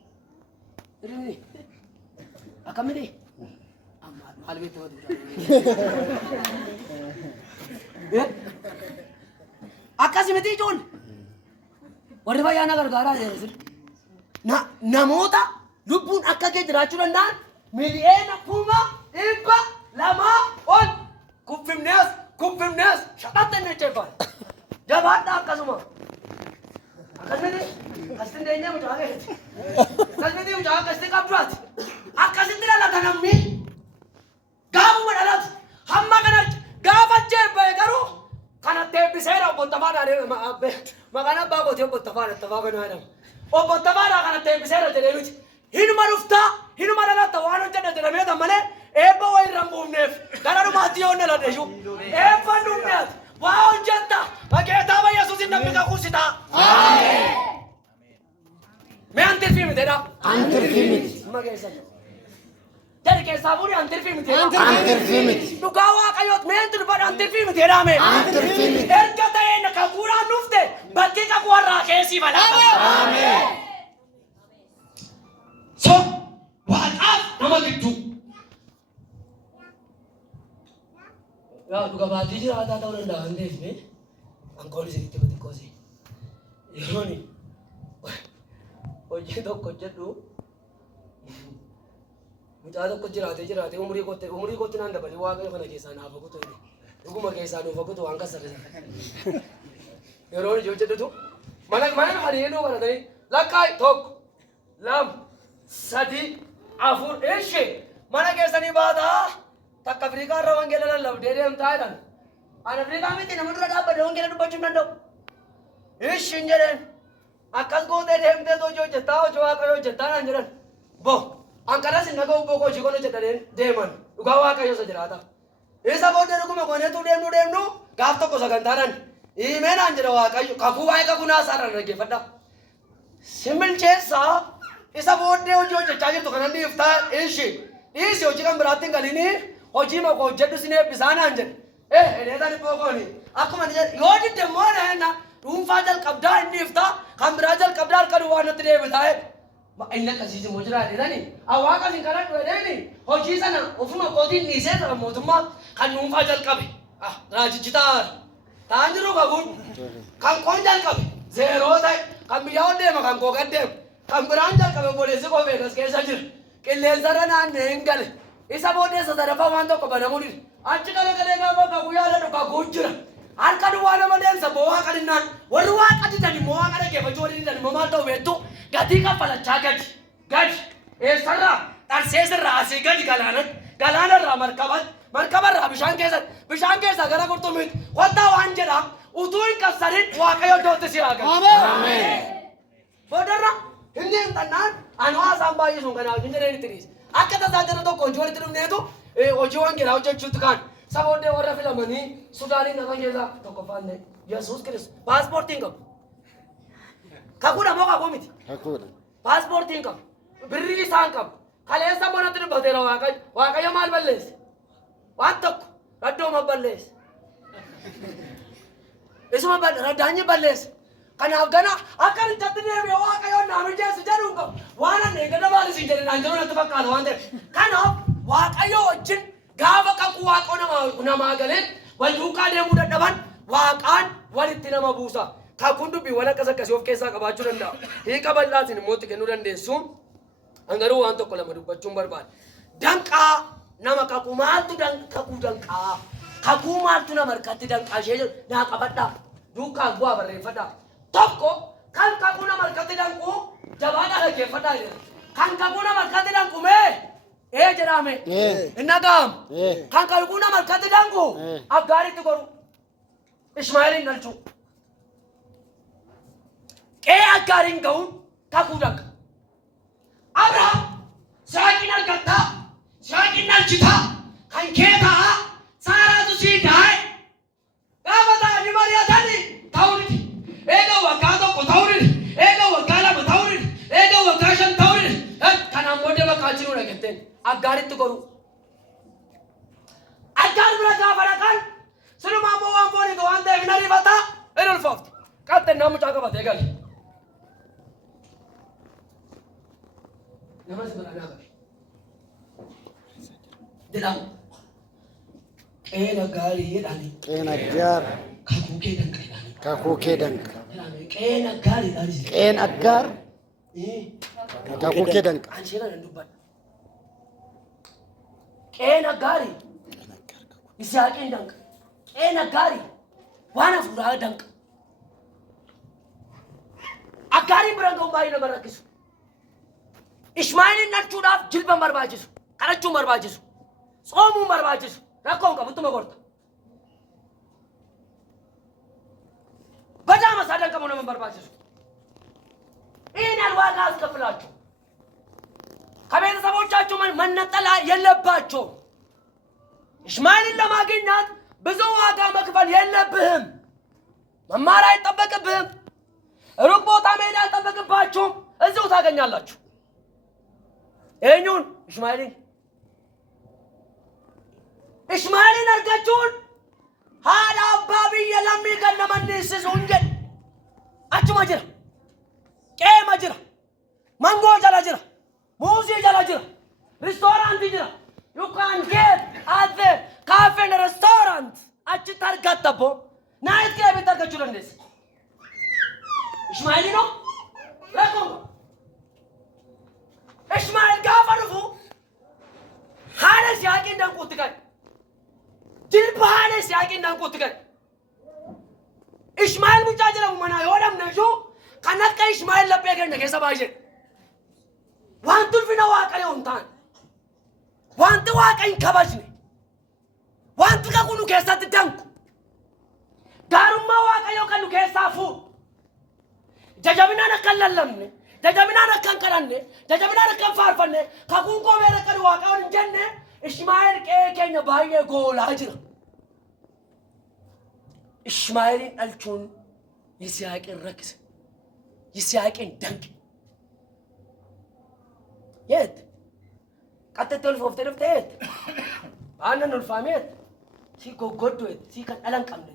Akamini. Malwi to dura. Akasi meti jon. Warri bhai ana gargara je sir. Namota lubun akake jirachuran dan miliona kuma ibalama on kufimnes shatat ne chepa. जब आता आपका सुमा कसमे दे कसते देने मुझे आगे कसमे दे मुझे आगे कसते कब बात आकाश इतना लगा ना मी गाँव में डाला हम मगन गाँव बच्चे पे करो खाना ते बिसेरा बोतवाना रे मगना बागो थे बोतवाना तवागो ना रे ओ बोतवाना खाना ते बिसेरा तेरे मुझे हिनु मारा तवानो चने तेरे में तो मने एबो वही रंबूने दारू मातियों ने लड़े जो एबो नूने Wow, janta. Ageta ba Yesus nabi ka kusita. Amen. Me antir film dera. Antir film. Magesa. Jadi keessaafuni antirfii miti. Antirfii miti. Dhugaa waaqayyoot meentu dubbadha antirfii miti jedhame. Antirfii miti. Erga ta'een kakuudhaan dhufte bakki kakuu warraa keessii badhaadha. Ameen. So waaqaaf nama gidduu. Yaa dhuga baatii jiraataa ta'uu danda'a hin deesne. Ankoon isinitti xiqqoose. Yerooni hojii tokko jedhu mucaa tokko jiraatee umurii kootti naan dabalee waaqayyo kana keessaa naaf haguutu jedhe. Dhuguma keessaa nuuf haguutu waan kasarrisa. Yeroon ijoo jedhutu mana hariiroo baratanii lakkaa'e tokko lama sadii afur ishee mana keessanii baataa takka Afrikaa irra wangeela lallabdee deemtaa jedhan. Ani Afrikaa miti nama dura dhaabbadee wangeela dubbachuu hin danda'u. Ishiin jedheen akkas gootee deemtee hojii hojjettaa hojii waaqayyoo hojjettaa naan jedhan. Bo ankanas hin dhaga'u boqoo hojii kun hojjetanii deeman dhugaa waaqayyoo isa jiraata. Isa booddee dhuguma koneetu deemnu gaaf tokko sagantaadhaan himee naan jedha waaqayyo kakuu waa'ee kakuu naasaadhaan dhaggeeffadha. Similcheessaa isa booddee hojii hojjechaa jirtu kanan dhiiftaa dhiisi hojii kan biraatti hin galinii hojii maqoo hojjedhu sin eebbisaa naan jedhe. Eleetaan boqooni akkuma ni jedhe yoo didde immoo na dhuunfaa jalqabdaa inni iftaa kan biraa jalqabdaa harka duwwaa natti deebitaa jedhe. Inni akkasiis immoo jira jedhani Waaqaan hin kadhadhu jedhani hojii sana ofuma kootiin dhiisee sana mootummaa kan dhuunfaa jalqabe. Raajichi ta'an jiru qabuun kan koon jalqabe zeeroo ta'e kan biyyaa ol deema kan koo gad deema kan biraan jalqabe boleessi koo beekas keessa jira qilleensarra naannee hin gale isa booddeessa sadaffaa waan tokko banamuu dide achi galagalee gaafa kakuu yaadadhu kakuu jira. Harka duwwaa nama deemsa bo'aa qadinnaan warri waaqa didan immoo waaqa dhaggeeffachuu warri didan immoo maal ta'u beektu gatii kaffalachaa gadi eessarraa dharseesirraa asii gadi galaanarraa markabarraa bishaan keessa gara qurxummiitti kottaa waan jedhaa utuu hin qabsanin waaqayyo iddootti si haa galu. Boodarra hindi himtannaan ani haasaan baay'isuun kanaaf hin jedheen itti dhiise akka tasaa jira tokko hojii walitti dhufneetu hojii wangeelaa hojjechuutti kaan. Sabootee warra filamanii Sudaanii nama keessaa tokkoffaan Yesuus Kiristoos paaspoortiin qabu. Kakuudha moo kakuu miti? Kakuudha. Paaspoortiin qabu. Birrii isaan qabu. Kaleessa manatti dubbateera waaqayyo maal balleesse? Waan tokko raddooma balleesse. Isuma raddaanyi balleesse. Kanaaf gana akka itti deebi'ee waaqayyoon naa mijeessu jedhuun qabu. Waan annee gada maalis hin jedhin naan jedhu natti fakkaata waan ta'eef. Kanaaf waaqayyo wajjin gaafa kakuu waaqoo namaa galeen wal duukaa deemuu dadhaban waaqaan walitti nama buusa. Kakuun dubbiiwwan akkasii of keessaa qabaachuu danda'a. Hiika bal'aatiin immoo itti kennuu dandeessu. Garuu waan tokko lama dubbachuun barbaada. Danqaa nama kakuu maaltu kakuu danqaa? Kakuu maaltu nama harkatti danqaa ishee jedhu naa qabadhaa. Duukaa bu'aa barreeffadhaa. Tokko kan kakuu nama harkatti danquu jabaadhaa dhaggeeffadhaa jedha. Kan kakuu nama harkatti danqu mee? Jedhame. Innagam. Kan kakuu nama harkatti danqu Aggaaritti goru. Ishmaa'eelin dhalchu. Aggaariin ga'uun kakuu danqa. Abrahaam Saaqiin argattaa Saaqiin dhalchitaa kan kee ta'a Saaraatu sii taa'e gaafa ta'anii mari'atanii ta'uu didi eega waggaa tokko ta'uu didi eega waggaa lama ta'uu didi eega waggaa 5 ta'uu didi kanaan booddee bakka achiruu dhagetteen Aggaaritti goru. Aggaar bira gaafa dhaqan sinumaa immoo waan foonii waan ta'eef hin ariifataa hin ulfoofti qaxxannaa mucaa qabatee gali. Nama sebenarnya apa? Dalam Aggaari jedhani. Aggaar. Kakuu kee danqa. Aggaari dhanis. Aggaar. Kakuu kee danqa. Anshira dan dubbat. Aggaari. Isaaqiin danqa. Aggaari. Waan hafuuraa danqa. Aggaariin biraan ga'uun baay'ee nama rakkisu. Ishmaa'eelin dhalchuudhaaf jilban barbaachisu, kadhachuun barbaachisu, soomuun barbaachisu, rakkoon qabuttuma gorta. Bajaama sadan qabu nama barbaachisu. Iinal waagaa askaflaችሁ ከቤተሰቦቻችሁ መነጠል የለባቸው። ishmaa'eelin ለማግኘት ብዙ ዋጋ መክፈል የለብህም። መማር አይጠበቅብህም። ሩቅ ቦታ መሄድ አይጠበቅባችሁም። እዚሁ ታገኛላችሁ። Eenyuun Ishmaa'eelin Ishmaelin argachuun haadha abbaa biyya lammii kan nama niisisu hin jedhu. Achuma jira. Qeema jira. Mangoo jala jira. Muuzii jala jira. Restooraantii jira. You can get at the cafe and restaurant. Achitti argatta boo. Night club itti argachuu dandeessa. Ishmaelin hoo? Rakkoon. Ishmael gaafa dhufu haadha Yisihaaqiin danquutti gale. Jilba haadha Yisihaaqiin danquutti gale. Ishmael mucaa jedhamu manaa yoo dhabne iyyuu kan akka Ishmael laphee keenya keessa baay'ee. Wanti ulfina Waaqayyoo hin taane. Wanti Waaqa hin kabajne. Wanti kakuu nu keessatti danqu. Gaarummaa Waaqayyoo kan nu keessaa fuudhu. Jajabinaan akka hin lallabne. Jajabinaan akka hin kadhanne. Jajabinaan akka hin faarfanne. Kakuun koomee akka nu Waaqayyoon hin jenne Ishmael qe'ee keenya baay'ee goolaa jira. Ishmaelin dhalchuun Yisihaaqin rakkise. Yisihaaqin danqe. Yeet. Qaxxetti ulfooftee dhuftee yeet. Aannan ulfaameet. Si goggoddu yeet. Si kan dhala hin qabne.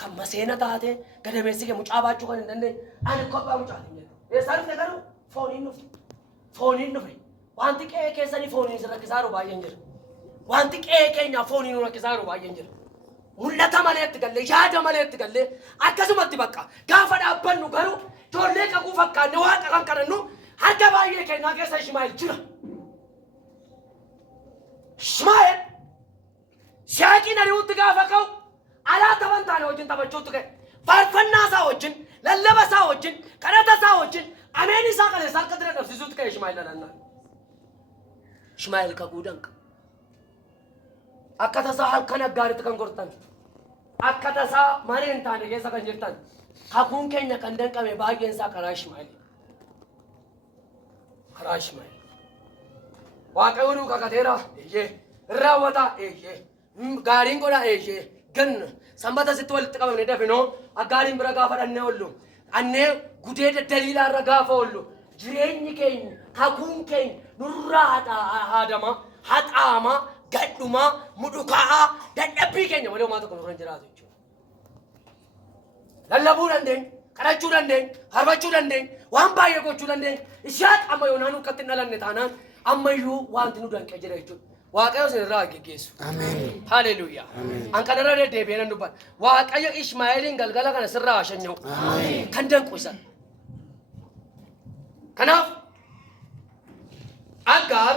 Kan maseena taate gadameessi kee mucaa baachuu kan hin dandeenye. Ani kophaa mucaatiin jedhu. Eessaa dhufte garuu fooniin dhufte. Fooniin dhufe. Wanti qe'ee keessanii fooniin si rakkisaa jiru baay'een jira. Wanti qe'ee keenyaa fooniin nu rakkisaa jiru baay'een jira. Mul'ata malee itti galle, yaada malee itti galle, akkasumatti bakka gaafa dhaabbannu garuu ijoollee kakuu fakkaanne Waaqa kan kadhannu harka baay'ee keenyaa keessa Ishmael jira. Ishmael Yisihaaqiin ari'uutti gaafa ka'u alaa taphan taane wajjin taphachuutti ka'e. Faarfannaa isaa wajjin, lallaba isaa wajjin, kadhata isaa wajjin, ameen isaa kaleessa harka dira dhabsiisuutti ka'e Ishmael dhalannaan. Ishmael kakuu danqa. Akka tasaa halkan aggaaritti kan gortan. Akka tasaa maree hin taane keessa kan jirtan. Kakuun keenya kan danqame baay'een isaa karaa Ishmael. Karaa Ishmael. Waaqayyoon nu kakateera. Eeyyee. Raawwata. Eeyyee. Gaariin godha. Eeyyee. Ganna. Sanbata sitti walitti qabamne dafinoo aggaariin bira gaafa dhannee ollu. Annee gudee daddaliilaa irra gaafa ollu. Jireenyi keenya, kakuun keenya nurraa haadama, haxaama, gadhuma, mudukaa, dadhabbii keenya malee homaa tokko nurra hin jiraatu jechuudha. Lallabuu dandeenya, kadhachuu dandeenya, harbachuu dandeenya, waan baay'ee gochuu dandeenya. Ishaat amma yoonaan ukkatti hin dhalanne taanaan ammayyuu wanti nu danqee jira jechuudha. Waaqayyo isin irraa geggeessu. Ameen. Haleluuyaa. An kanarra deddeebi'ee nan dubbadha. Waaqayyo Ishmaelin galgala kana sirraa hashanya'u. Ameen. Kan danqu isa. Kanaaf Aggaar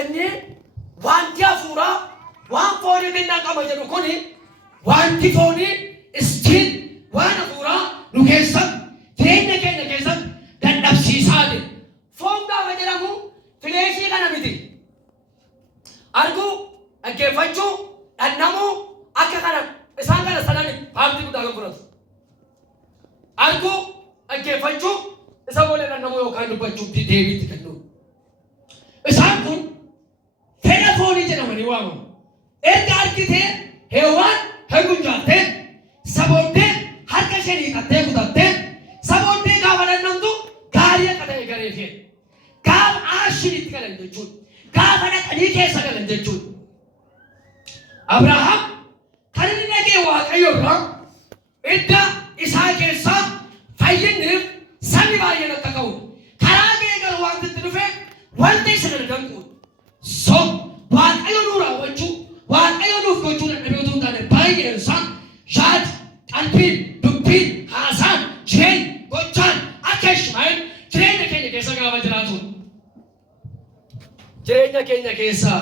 inni wanti hafuuraa waan foonii minnaan qaba jedhu kuni wanti foonii istiin waan hafuuraa nu keessatti jireenya keenya keessatti dadhabsiisaa jira. Foon gaafa jedhamu fileeshii kana miti. Arguu, dhaggeeffachuu, dhannamuu akka kana isaan kana sadan paartii guddaa kan fudhatu. Arguu, dhaggeeffachuu isa boolee dhannamuu yookaan dubbachuu deebiitti kennu. Isaan kun fedha foonii jedhamanii waamamu. Erga argitee heewwaan heegunjaattee sabooddee harka ishee hiikattee kutattee sabooddee gaafa dhannamtu gaarii akka ta'e garee ishee. Gaafa aashiin itti galan jechuudha. Gaafa dhaqanii keessa galan jechuudha. Abrahaam kan inni dhagee Waaqayyo irraa idda isaa keessaa fayyinniif sabni baay'een akka ka'u karaa ga'ee gara wanti itti dhufe wanti isa kana danquudha. So Waaqayyo nuu raawwachuu Waaqayyo nuuf gochuu dadhabee utuu hin taane baay'een isaa yaada qalbiin dubbiin haasaan jireenya gochaan akka Ishmael jireenya keenya keessa gaafa jiraatu. Jireenya keenya keessa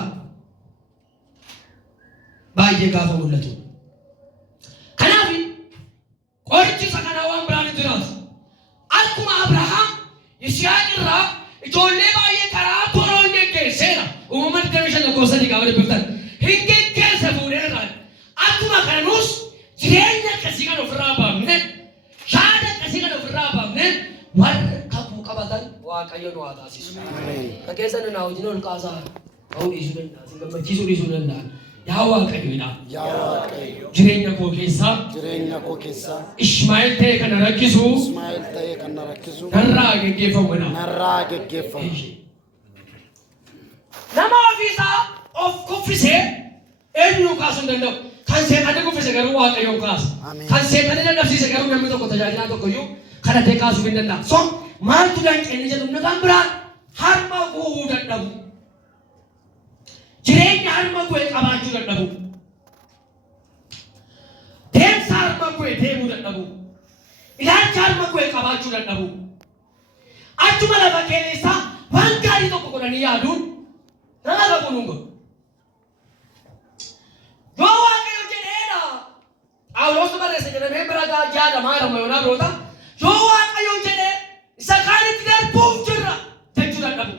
baay'ee gaafa mul'atu. Kanaaf qorichi isa kanaa waan biraan hin jiraatu. Akkuma Abrahaam Yisihaaq irraa ijoollee baay'ee karaa toroo hin geggeesseera. Uumamatti gara shan lakkoofsa sadii gaafa dubbiftan hin geggeesse fuudheerraan. Akkuma kanuus jireenya akkasii kan ofirraa baafne yaada akkasii kan ofirraa baafne warra kakuu qabatan Waaqayyo nu haa taasisu. Dhageessa na wajjin ol kaasaa ta'uu dhiisuu danda'a. Si gammachiisuu dhiisuu danda'a. Yaa Waaqayyoodha. Yaa Waaqayyo. Jireenya koo keessaa. Ishmael ta'e kana rakkisu. Narraa geggeeffamu. nama ofiisaa of kuffisee eenyu kaasuu hin danda'u. Kan seexanni kuffise garuu Waaqayyoon kaasa. Kan seexanni dadhabsiise garuu namni tokko tajaajilaa tokko iyyuu kadhatee kaasuu hin danda'a. So maaltu danqeenni jedhu nagaan biraan harma guutuu dadhabu. Jireenya harma guutuu qabaachuu dadhabu. Deemsa harma guutuu deemuu dadhabu. Ilaalcha harma guutuu qabaachuu dadhabu. Achuma lafa keessaa waan gaarii tokko godhanii yaaduun nama kunuun godhu. Yoo Waaqayyo jedheedha. Phaawulos barreesse jedhamee bira yaadamaa jira yoonaa biroota. Yoo Waaqayyo jedhee isa kaanitti darbuuf jirra jechuu dadhabu.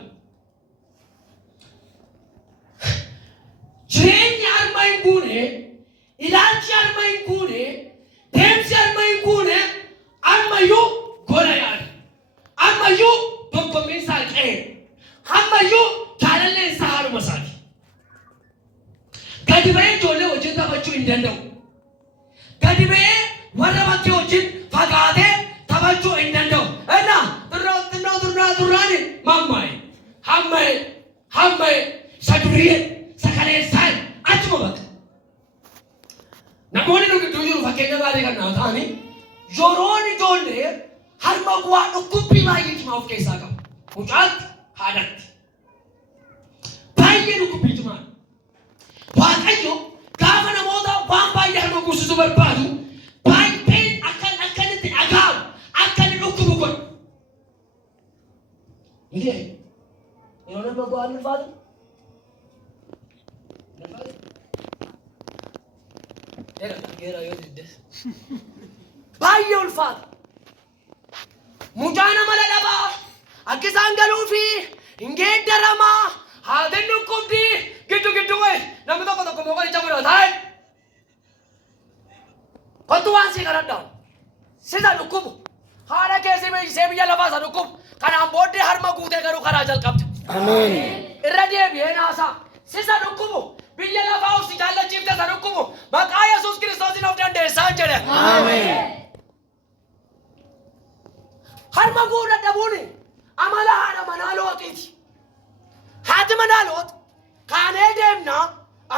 Jireenya harma hin guune, ilaalchi harma hin guune, deemsi harma hin guune, ammayyuu gola yaada. Ammayyuu dorgommiin isaa qe'ee. Ammayyuu jaalalleen isaa haaluma isaati. Gadi ba'ee ijoollee wajjin taphachuu hin danda'u. Gadi ba'ee warra bakkee wajjin fagaatee taphachuu hin danda'u. Innaa durraani hammaa'e isa durii isa kaleessaan achuma bakka. Namoonni nu gidduu jiru fakkeenya gaarii kan naa ta'anii yoroon ijoollee harma guwaa dhukkubbii baay'ee cimaa of keessaa qabu. Mucaatti haadhatti. Baay'ee dhukkubbii cimaa. Waaqayyo gaafa namoota waan baay'ee harma guusisuu barbaadu baay'een akkanitti dhaga'u akka inni dhukkubu godhu. Illee yeroo nama guwaa ulfaatu baay'ee ulfaata. Mucaa nama dadhabaa akka isaan galuu fi hin geeddaramaa haatiin dhukkubdii giddu wayi namni tokko moqolicha godhataa kottu waan sii kadhadhaan sisa dhukkubu haala keessi beeksisee biyya lafaa isa dhukkubu kanaan booddee harma guutee garuu karaa jalqabde. Ameen. Irra deebi'ee naasaa sisa dhukkubu biyya lafaa of si jaallachiifte isa dhukkubu maqaa Yesuus Kiristoosiin of dandeessaa jedhe. Ameen. Harma guutuu dadhabuun amala haadha manaa Looxiiti. Haati manaa Loox kaanee deemnaa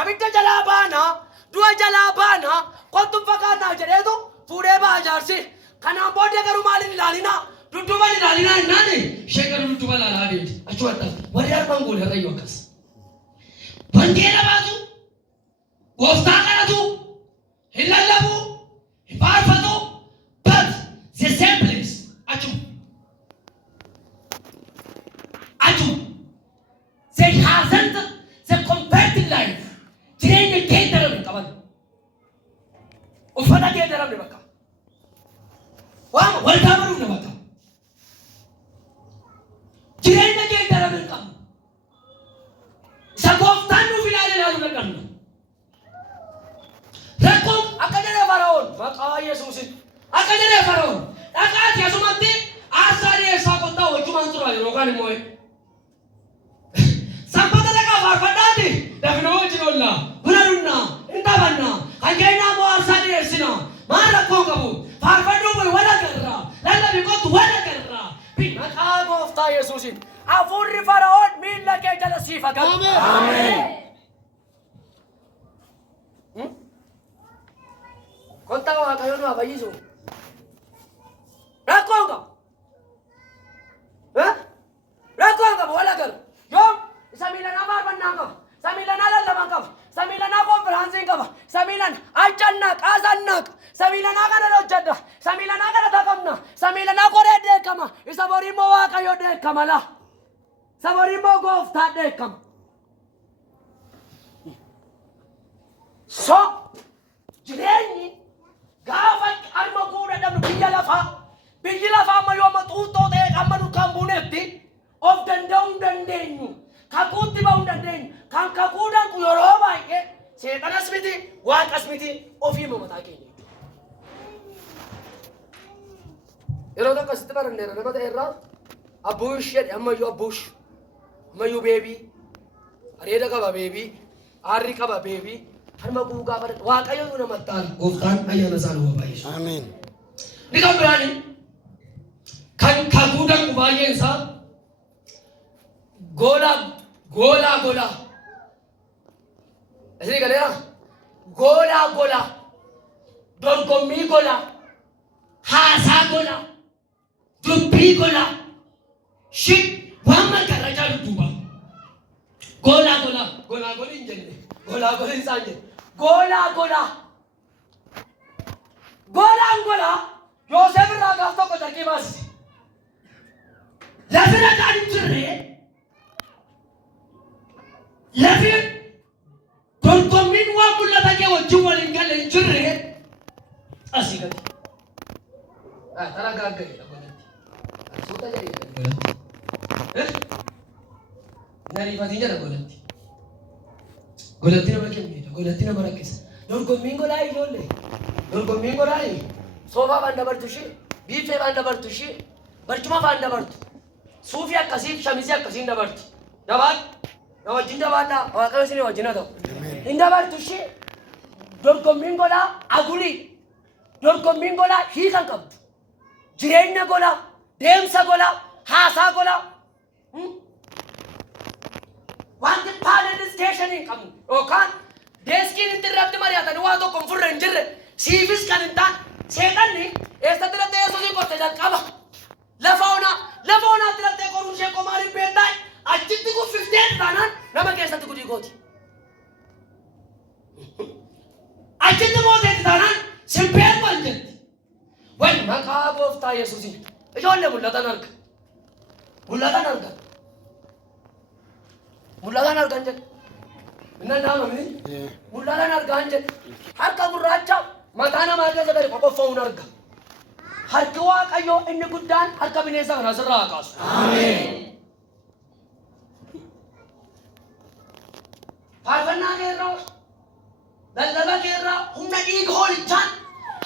abidda jalaa baanaa du'a jalaa baanaa kottu fakkaannaa jedheetu fuudhee ba'a jaarsi. Kanaan booddee garuu maaliin ilaalinaa dudduuban ilaalinaa hinnaani ishee garuu dudduuba ilaalaa deemti. Achuma dhaqti warri harmaan guutuu irrayyuu akkas. Wangeela baatu gooftaa kadhatu hin lallabu hin faarfatu but the same place achuma. They hasn't the comparative life. Jireenya geeddaramne qaban. Uffata geeddaramne bakka. Waama waldaa baruuf na bakka. Jireenya geeddaramne qabu. Isa gooftaan nuuf ilaalu dhaqanna. Rakkoon akka jedhee Fara'oon maqaa Yesuusin akka jedhee Fara'oon dhaqaati asumatti aarsaa dhiyeessaa qottaa wajjumaan tura yookaan immoo Sampata dhaqaa faarfadhaati dafnoo wajjin oollaa buna dhunnaa hin taphannaa hangeenyaa moo aarsaa dhiyeessinaa maal rakkoo qabu faarfadhuu boy wal agarraa lallabii kottu wal agarraa maqaa gooftaa Yesuusin hafuurri Fara'oon miilla kee jala siif haa ga'u. Ameen. Kottaa Waaqayyoon waa fayyisu. Rakkoon qabu. Rakkoon qabu wal agaru. Yoom Samilanaa faarfannaa qaba. Samilanaa lallaban qaba. Samilanaa konfiraansiin qaba. Samilan ajjannaa qaasannaa qaba. Samilanaa kana hojjedha. Samilanaa kana taqabna. Samilanaa qoree deekama. Isa borii immoo Waaqayyo deekama la. Isa borii immoo gooftaa deekama. So jireenyi gaafa harma guutuu dadhabnu biyya lafaa. Biyyi lafaa amma yooma xuuxoo ta'e amma dukkaan buunetti of danda'uu hin dandeenyu. Kakuutti ba'uu hin dandeenyu. Kan kakuudhaan yeroo baay'ee seexanas miti waaqas miti ofii mataa keenya. Yeroo tokko asitti baranneera nama ta'e irraa abbuush jedhe ammayyuu abbuush ammayyuu beebii areeda qaba beebii aarri qaba beebii harma guugaa bara Waaqayyo namatti ta'a gooftaan ayyaana isaa nu baay'isu. Ameen. Ni kan biraani kan kakuudhaan baay'een isaa goola gola gola. Asini galera. Gola gola. Dorgommii gola. Haasaa gola. Dubbii gola. Shit waan magarrajaa dudduuba. Gola gola. Gola goli hin jenne. Gola goli hin saan jenne. Gola gola. Golaan gola. Yoosef irraa gaaf tokko jarqii baasise. Lafi dhagaan hin jirre. Lafi dorgommiin waan mul'ata kee wajjin waliin galle hin jirre. Asii gadi. Tara gaaggalee godhatti. Suuta jedhee godhatti. Nariifatii jedha godhatti. Godhatti nama kenneedha. Godhatti nama rakkisa. Dorgommiin golaa ijoollee. Dorgommiin golaa soofaa faan dabartu ishee. Biifee faan dabartu ishee. Barcuma faan dabartu. Suufii akkasii shamisii akkasiin dabarti. Dabaadha. Na wajjin dabaadhaa. Waaqayyo isin wajjin haa ta'u. Hin dabartu ishee. Dorgommiin golaa agulii. Dorgommiin golaa hiikan qabdu. Jireenya golaa, deemsa golaa, haasaa golaa. Wanti paanel isteeshinii hin qabnu yookaan deeskiin itti irratti mari'atan waa tokko hin furre hin jirre siifis kan hin taane seexanni eessatti hidhattee Yesuusii qorte jalqaba. Lafa onaatti hidhattee qoruun ishee qomaariin beektaa achitti kuffiftee taanaan nama keessatti gudii gooti. Achitti mooteetti taanaan simbeen wal jetti. Wal maqaa gooftaa Yesuusiin ijoollee mul'atan arga. Mul'atan arga. Mul'atan argan jedhe. Innan daamamni mul'atan argaan jedhe. Harka gurraacha mataa namaa keessa gadi qoqqoffamuun arga. Harki Waaqayyoo inni guddaan harka bineensa kanaa sirraa haa kaasu. Ameen. Faarfannaa keerraa lallaba keerraa humna dhiiga hoolichaan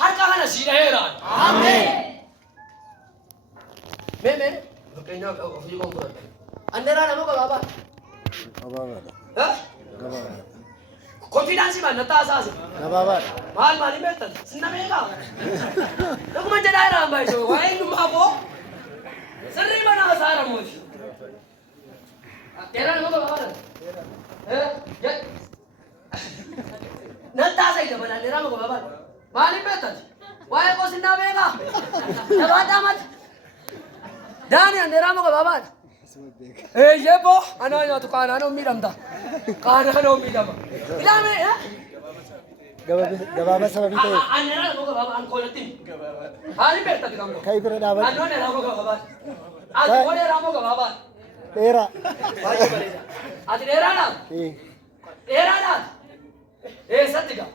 harka kana sii dhaheeraan. Ameen. Mee fakkeenyaaf ofii konkolaataa. Anneeraa nama gabaabaa. Gabaabadha. Gabaabadha. Konfidaansii mallattoo asaase. Gabaabadha. Maal hin beektan? Sinna beekaa? Dhuguma jedhaa irraan baay'isoo waa'ee innummaa koo sirrii mana hasaara mooti. Dheeraa nama gabaabaadha. Nattaa sa'i dabalaa dheeraa nama gabaabaadha. Maal hin beektan? Waa'ee koo sinnaa beekaa? Jabaadhaa mati. Daani'an dheeraa nama gabaabaadha. Yebo, ana nyaatu kaanaan miidhamta. Kaanaan miidhama. Ilaame, Gabaabaa sababii ta'eef. Anneera nama gabaabaa an koolatti. Haali beektati kambo. Kai bira dhaabatu. Annoon dheeraa moo gabaabaa? Ati koo dheeraa moo gabaabaa? Dheeraa. Baay'ee bareeda. Ati dheeraadhaa? Dheeraadhaa? Eessatti gaa?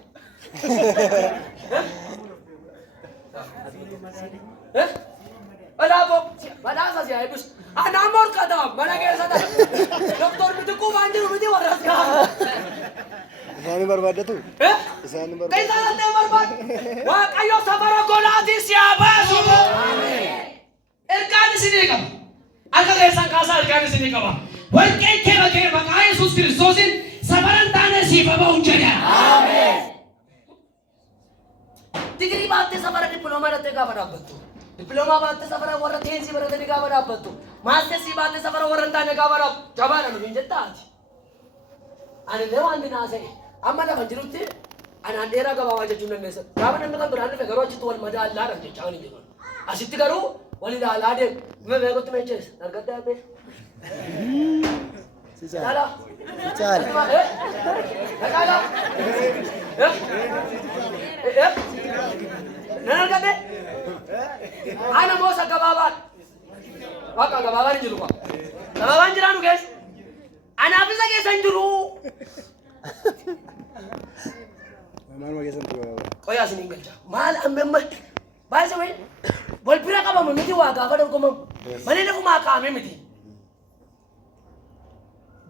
Badhaasa si eebbis. Anaan morkataa mana keessa ta'a. Doktor Bitikuu waan jiru miti warras gaa. Isaan barbaadatu. Isaan barbaadatu. Isaan illee barbaadu. Waaqayyo safara golaatii si haa baasu. Ergaan isinii qaba. Akka keessan kaasaa ergaan isinii qaba. Warqeen kee bakee maqaa Yesuus Kiristoosiin safara hin taane siif ba'uun jedha. Digirii baattee safara dippiloomaa dhattee gaafa dhaabbattu. Diploma baatte safara warra teensi baratanii gaafa dhaabbattu. Maastersii baatte safara warra hin taane gaafa dhaabbattu. Jabaadha nuti hin jettaati. Ani illee waan dinaasa'e amma lafa jirutti anaan dheeraa gabaabaa jechuun dandeessa. Gaafa namni kan biraan dhufe garuu achitti wal madaallaa dha jechaa ni jedhu. Asitti garuu wal ilaalaa deemu. Dhuma beekutti meechees dargaddaa beeku. Caala. Caala. Caala. Nan argate. Ana moosa gabaabaan. Waaqa gabaabaan hin jiru kwa. Gabaabaan jiraanu keessa. Anaaf isa keessa hin jiru. Maaluma keessatti gabaabaa. Qoyaa isin hin galcha. Maal amma baay'isa wayi wal bira qabama miti waa gaafa dorgomamu. Malee lafumaa kaa'ame miti.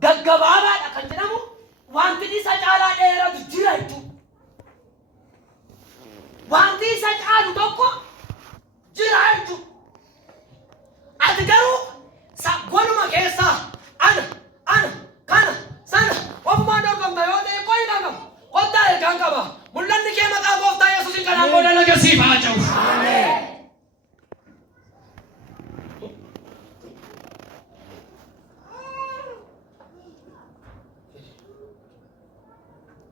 Gaggabaabaadha kan jedhamu wanti isa caalaa dheeratu jira jechuudha. Wanti isa caalu tokko jira jechuudha. Ati garuu godhuma keessaa ana kana sana ofumaan dorgomta yoo ta'e qoyi kan qaba. Qottaa eegaan qaba. Mul'anni kee maqaa gooftaa Yesuusiin kanaan booda lagarsiif haa ta'u.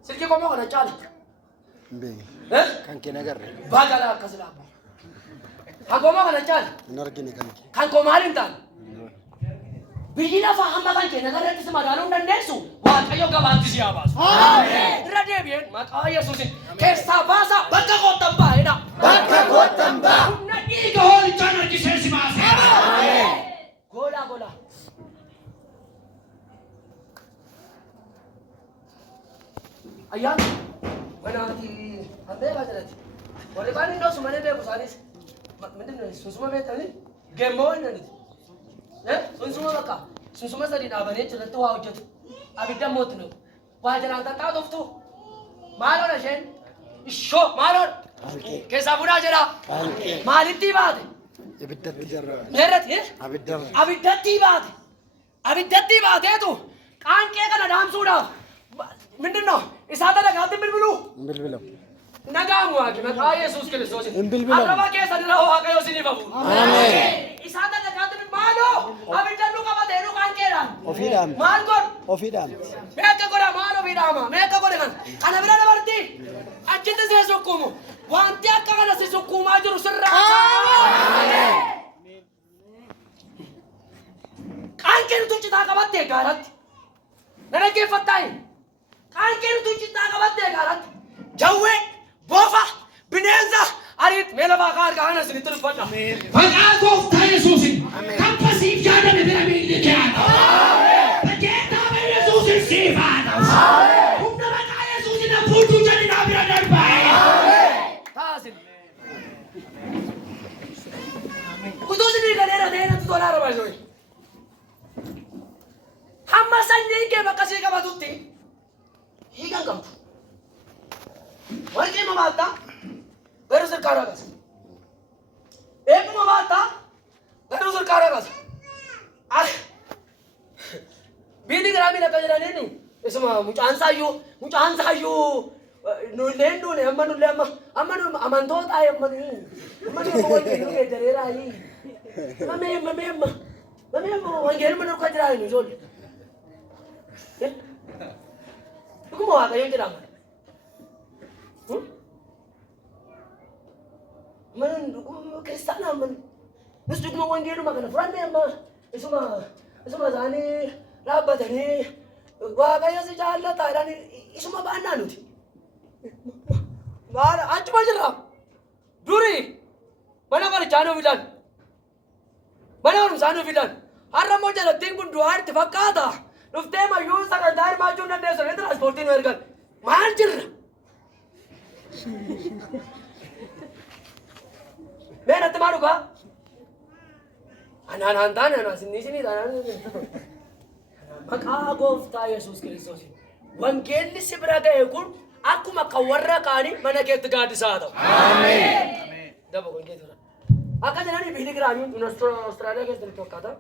Sirki komoo kana caala. Kan kee nagarre. Baagala akkas laabba. Kan komoo kana caala. Hin argine kan kee. Kan koo maaliin taana? Biyyi lafaa hamma kan kee nagarratti si madaaluu dandeessu Waaqayyo gabaatti si haa baasu. Irra deebi'een maqaa Yesuusin keessaa baasaa bakka koottan baay'eedha. Bakka koottan baa. Humna dhiiga hoolichaan harkisee si baasee. Goolaa goolaa. Ayyaan manaati hambee baajirati. Warri kaan iddoo sumalee beeku isaanis. Mindin sunsuma beektanii geemmoo inni nuti. Sunsuma bakka sunsuma sadii dhaabanii jirratti waa hojjetu. Abidda mootu nu. Waa jiraan tataa toftu. Maaloodha isheen? Ishoo maaloodha? Keessaa fuudhaa jedha. Maalitti baate? Ibiddatti jarra. Meerratti? Abiddarra. Abiddatti baate. Abiddatti baateetu qaanqee kana dhaamsuudhaaf. Mindin noo isaata dhagaatti bilbilu. Bilbilam. Nagaamu waaqi maqaa Yesuus Kiristoos. Bilbilam. Arraba keessa dira Waaqayyo isiniif hafu. Ameen. Isaata dhagaatti maaloo abidda nu qabatee nu qaanqeedhaan. Ofiidhaan. Maal godhu? Ofiidhaan. Meeqa godha maal ofiidhaama? Meeqa godhe kan? Kana bira dabartii achitti see sukkuumu. Wanti akka kana si sukkuumaa jiru sirraa. Qaanqeen tuccitaa qabattee gaaratti. Na dhaggeeffattaayi. Qaanqeen tuccitaa qabattee gaaratti. Jawwee, boofa, bineensa, ariit mee lafaa kaa argaa kana isinitti dubbadha. Maqaa gooftaa Yesuusin kabbasiif jaadame bira miilli kee haa ta'u. Fageettaa Yesuusin siif haa ta'u. Humna maqaa Yesuusin afuutuu jallinaa bira darbaa. Taasin. Utuu isinii galeera ta'eenatti tolaa raba ishee. Hamma sanyiin kee bakka sii qabatutti hiikan qabdu. Warqii mamaattaa garuu sirkaara qasa. Eebbi mamaattaa garuu sirkaara qasa. Biilli giraamii lakka jedhaniini isuma mucaansaayyuu nullee hin duune amma nullee amma amantoota amma wangeeluu geeddareeraayi. Mamee wangeeluma nurka jiraayinu ijoollee. Dhuguma Waaqayyoon jedhama. Mana kiristaanaa mana nus dhuguma wangeeluma kana fudhannee amma isuma isaanii dhaabbatanii Waaqayyo si jaallataa jedhanii isuma baannaa nuti. Achuma jirra. Durii mana qorichaa nuuf fidan. Mana barumsaa nuuf fidan. Har'a immoo jalattiin kun du'aa itti fakkaata. Dhuftee mayyuu sagantaa hirmaachuu dandeessu ni tiraanspoortii nu ergan. Maal jirra? Mee natti maa dhugaa? Anaan taane anaa sinii taanaan. Maqaa gooftaa Yesuus Kiristoos. Wangeelli si bira ga'e kun akkuma kan warra kaanii mana keetti gaaddisaa haa ta'u. Ameen. Daba kun keessa jira. Akka jedhanii biilii giraamiin Awustiraaliyaa keessatti fakkaata.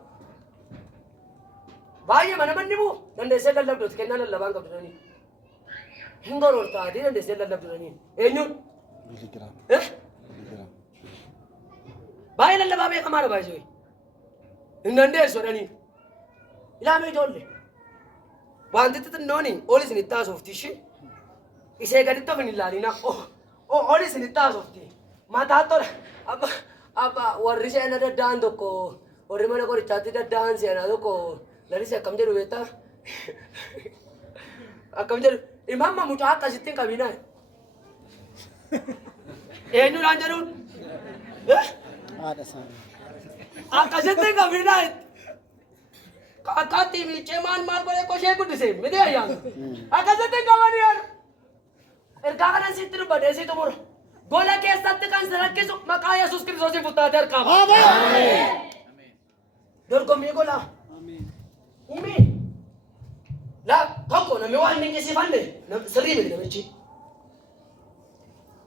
Baay'ee mana manni buu dandeessee lallabdooti kennaa lallabaan qabdu jedhanii. Hin gorortaati dandeessee lallabdu jedhanii. Eenyuun? Biligiraam. Baay'ee lallabaa beekamaadha baay'ee. Hin dandeessu jedhanii. Ilaamee ijoollee. Wanti xixinnooni ol isinitti haasofti ishee. Ishee gaditti of hin ilaalina. Ol isinitti haasofti. Mataa tola. Abba warri seena dadda'an tokko warri mana qorichaatti dadda'an seenaa tokko lalisi akkam jedhu beektaa? Akkam jedhu imamma mucaa akkasitti hin qabinaa. Eenyudhaan jedhuun? Haadha isaanii. Akkasitti hin qabinaa. Akkaatti miiccee maal godhee qoshee guddisee miti ayyaan. Akkasitti hin qabanii yaadu. Ergaa kanan sitti dubbadee si xumura. Gola keessatti kan si rakkisu maqaa Yesuus Kiristoosiin futtaatee harkaama. Ameen. Dorgommii golaa. Himi. Tokko namni waan dinqisiifanne sirrii miti namichi.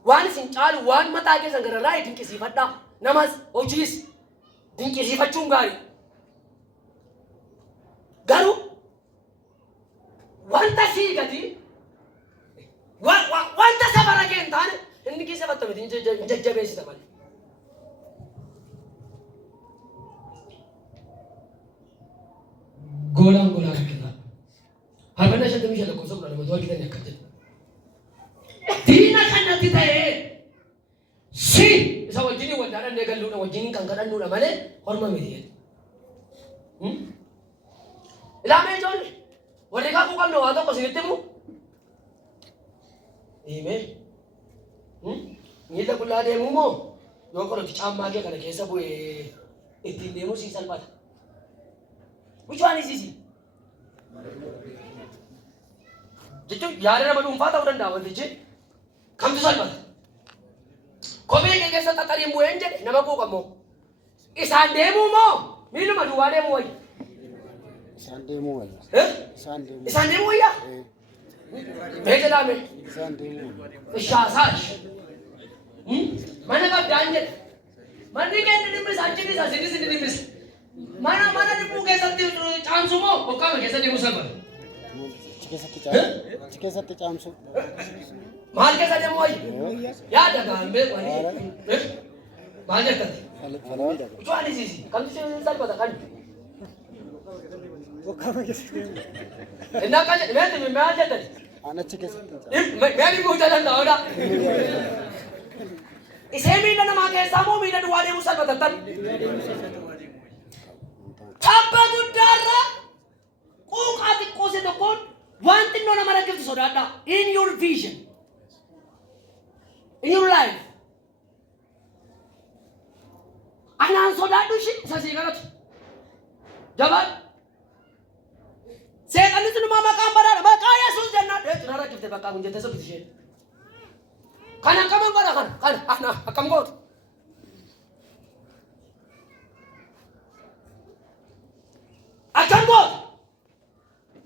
Waan isin caalu waan mataa keessan gararraa dinqisiifadhaa. Namas hojiis dinqisiifachuun gaarii. Garuu wanta sii gadi wanta safara kee hin taane inni keessa fattamete hin jajjabeessita malee. Goolaan goolaa rakkata. Harbana 55 lakkoofsa 12 argitanii akka jedhu. diina kanatti ta'ee si isa wajjin waldaadhaan eegalluudha wajjin kan kadhannuudha malee horma miti. Ilaamee ijoollee warri kakuu qabne waa tokko isinitti himu. Himee miila qullaa deemuu moo yoo qoloti caammaa kee kana keessa bu'ee ittiin deemuu sii salphata. Which one is easy? Jechuun yaada nama dhuunfaa ta'uu danda'a wantichi kamtu salphata. Kophee kee keessa xaxariin bu'een jedhe nama quuqamoo isaan deemuu moo miiluma duwwaa deemuu wayya? Isaan deemuu wayya. Isaan deemuu wayya? Beeka daame. Isaan deemuu. Ishaasaach. Mana qabdaan jedhe. Manni keenya dhibbisa achiin isaa sinis inni dhibbisa. Mana dhibbuu keessatti caamsu moo bokkaama keessa deemuu salphata? Achi keessatti caamsu. Maal keessa deemuu wayya? Yaada gaambee wani. Maal jettati? Which one is easy? Kamtu salphata kan? Bokkaama keessatti deemu. Innaa kan jedhe meetti maal jettati? Achi keessatti. Meetti buuta danda'uudha. Isee miila namaa keessaa moo miila duwwaa deemuu salphatatan? Tabba guddaarra quuqaa xiqqoose tokkoon waan xinnoo nama rakkiftu sodaadhaa. In your vision. In your life. Anaan sodaadhu ishii isa sii kadhatu. Jabaan. Seexanni sinumaa maqaan baraadha. Maqaa Yesuus jennaan. Cina rakkifte bakkaa kun jettee sobbiti isheen. Kana akkam godha kana akkam gootu. Akkam gootu.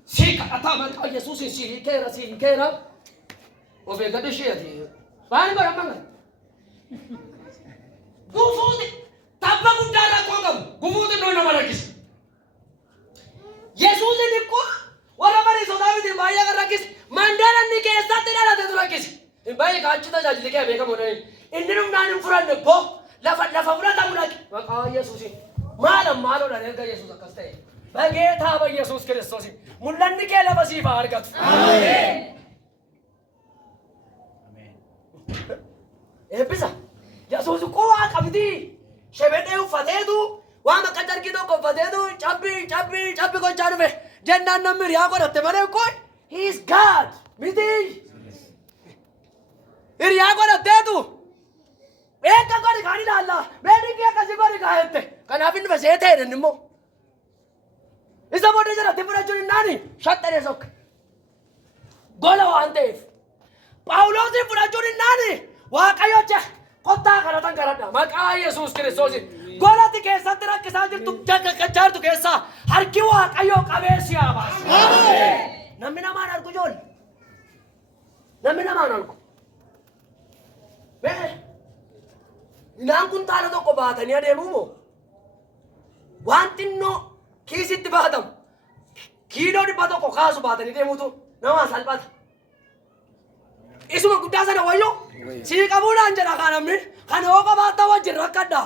Sii kadhataa maqaa Yesuusin sii keera. Of eeggadhu isheeti. Waan godhan manga. Gufuuti tabba guddaa rakkoo qabu. Gufuuti noo nama rakkisa. Yesuusin dhiqqoo warra bariisotaa miti baay'ee kan rakkise. Mandara inni keessatti dhalatetu rakkise. Baay'ee kaachi tajaajilli kee beekamuudha. Inni humnaan hin furanne boo lafa fudhatamu dhaqe. Maqaa Yesuusin maaloodhaan erga Yesuus akkas ta'e. Bageetaa ba Yesuus Kiristoosin mul'anni kee lafa siif haa argatu. Eebbisa Yesuus qowaa qabdii shebedhee uffateetu waan akka jarkii tokko uffateetu cabbi gochaa dhufe jennaan namni hiriyaa godhatte malee kun he is God miti. Hiriyaa godhatteetu eegga godhi kaan ilaallaa meedhikii akkasii godhi kaa'ette kanaaf inni fasee ta'e immoo isa booda jalatti fudhachuun hinnaani shaxxanee sokke gola waan ta'eef Phaawulosin fudhachuun hinnaani waaqayyocha kottaa kadhatan kadhadha maqaa Yesuus Kiristoosin golati keessatti rakkisaa jirtu jaartu keessaa harki waaqayyoo qabeessi haa baasu. Namni namaan argu ijoollee namni namaan argu. Naan kuntaala tokko baatanii adeemuu moo waan xinnoo kiisitti baatamu kiiloo 100 kaasu baatanii deemuutu nama salphata. Isuma guddaa sana wayyoo sii qabuudhaan jedha kan namni kan hoo qobaattaa wajjin rakkadha.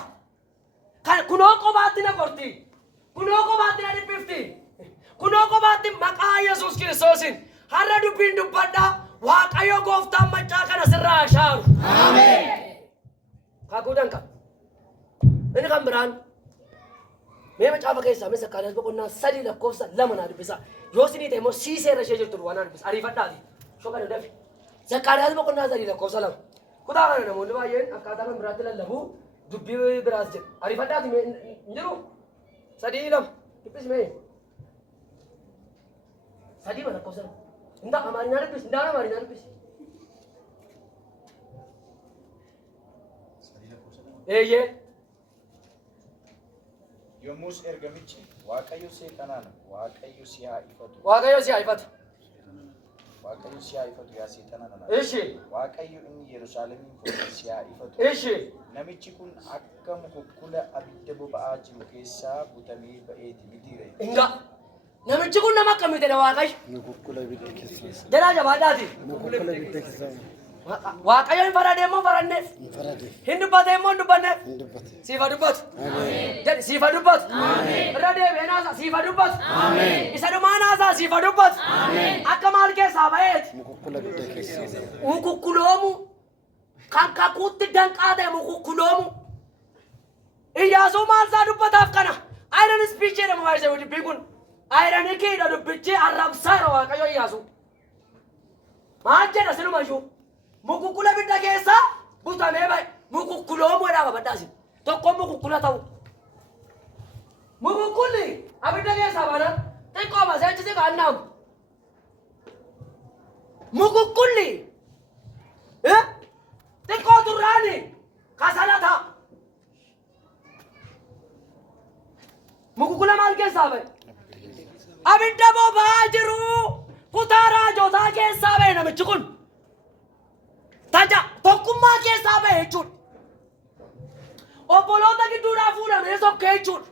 Kunoo qobaatti na qorti. Kunoo qobaatti na dhiphifti. Kunoo qobaatti maqaa Yesuus Kiristoosin har'a dubbiin dubbadhaa. Waaqayyo gooftaan maccaa kana sirraa shaaru. Ameen. Kakuudhaan qaba. Inni kan biraan mee macaafa keessaa mee Zakkaariyaas boqonnaa 3 lakkoofsa 2 naa dubbisa. Yoo sinii ta'e immoo siiseerra ishee jirtu waan naa dubbisa. Ariifadhaati. Shoka na dafi. Zakkaariyaas boqonnaa 3 lakkoofsa 2. Kutaa kana namoonni baay'een akkaataa kan biraatti lallabu dubbii biraas jedhu. Ariifadhaati mee hin jiru? 3 dubbisi mee. 3 lakkoofsa 2. Inda Amarina dubbisi. Indaan Amarina dubbisi. Eeyyee. Yommus ergamichi Waaqayyo seexanaan Waaqayyo si haa ifatu. Waaqayyo si haa ifatu. Waaqayyo si haa ifatu yaa seexanaan. Ishi. Waaqayyo inni Yerusaalemiin fuudhee si haa ifatu. Ishi. Namichi kun akka mukukkula abidda boba'aa jiru keessaa butamee ba'eeti mitiire. Inga. Namichi kun nama akkamii ta'e Waaqayyo? Mukukkula abidda keessaa. Jalaa jabaadhaati. Mukukkula abidda keessaa. waaqayyo hin faradee moo faranneef Faradee. hin dubbatee moo hin dubbanneef Hin dubbate. siifa dubbatu jedhi siifa dubbatu irra deebi'ee naasaa siifa dubbatu isa dhumaa naasaa siifa dubbatu akka maal keessaa ba'eeti Mukukkula bidda keessa. mukukkuloomu kan kakuutti danqaa ta'e mukukkuloomu Iyyaasuu maal isaa dubbataaf kana ayirani spiichii jedhama waayisee dubbii kun ayirani kiidha dubbichi arrabsaara waaqayyo Iyyaasuu maal jedha sinuma iyyuu mukukkula bidda keessaa butamee ba'e mukukkuloomu jedhaa babadhaasi tokko mukukkula ta'u mukukkulli abidda keessaa bana xiqqoo maseechisi kaannaamu mukukkulli xiqqoo turraani kasalata mukukula maal keessaa ba'e abidda boba'aa jiru kutaa raajootaa keessaa ba'e namichi kun taja tokkummaa keessaa ba'e jechuudha obboloota gidduudhaa fuudhamee sokkee jechuudha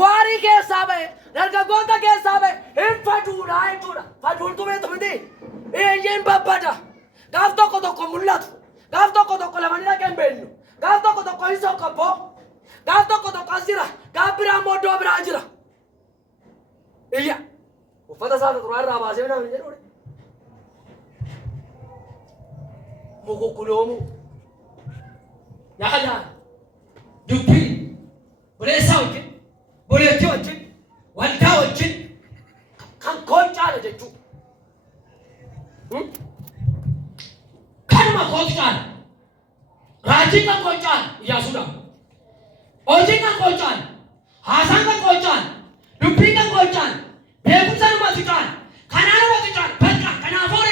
kwaarii keessaa ba'e dargaggoota keessaa ba'e hin faduudhaa jechuudha faduultu beetu miti eenyeen babbada gaaf tokko mul'atu gaaf tokko lamani dhaqee hin beeknu gaaf tokko hin sokkabboo gaaf tokko as jira gaaf biraa immoo iddoo biraa jira iyya uffata isaa xuraa irraa baasee nama hin jedhuudha mukukkuloomu yaada dubbii buleessaa wajjin buleettii wajjin waldaa wajjin kan kooncaala jechuu kanuma kootu caala raajii kan kootu caala Iyyaasuudhaan hojii kan kootu caala haasaan kan kootu caala dubbii kan kootu caala beekumsa namatti caala kanaa namatti caala bakka kanaafuu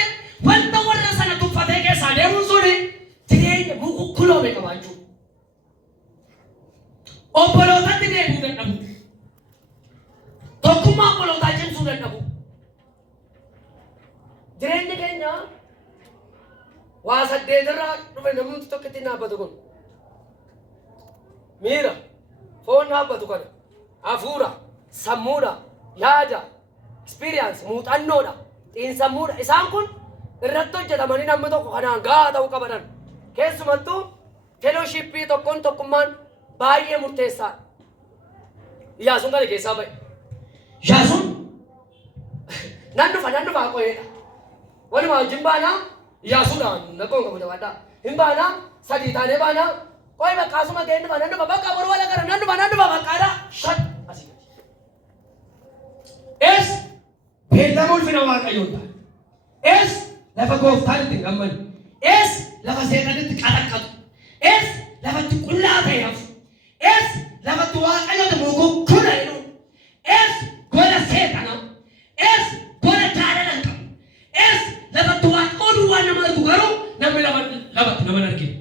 wanta warra sana tuffatee keessaa deemuun suni jireenya mukukkuloome qabaachuu obbolootatti deebuu dadhabu tokkummaa obbolootaa cimsuu dadhabu jireenya keenya waa saddeetirraa dhufe namni tokkitti dhaabbatu kun miira foon dhaabbatu kana hafuura sammuudha yaada experience muuxannoodha xiinsammuudha isaan kun irratti hojjetamanii namni tokko kanaan gahaa ta'uu qaban keessumattuu fellowshippii tokkoon tokkummaan baay'ee murteessaadha Iyyaasuun kana keessaa ba'e Iyyaasuun nan dhufa qoyeedha walumaa wajjin baanaa Iyyaasuudhaan nakkoon qabu jabaadhaa hin baanaa sadii taanee baanaa qoye bakkaasuma ta'e nan dhufa bakka boru wala gara nan dhufa bakkaadhaa shan asii es beellama ulfina waaqayyoon ta'a es lafa gooftaan itti hin gammadu es lafa seexanitti qalaqqatu es lafatti qullaa ta'e hafu es lafatti waaqayyoota mukukkula jedhu es gola seexana es gola jaalala hin qabu es lafatti waaqoo duwwaa nama argu garuu namni lafatti nama hin argine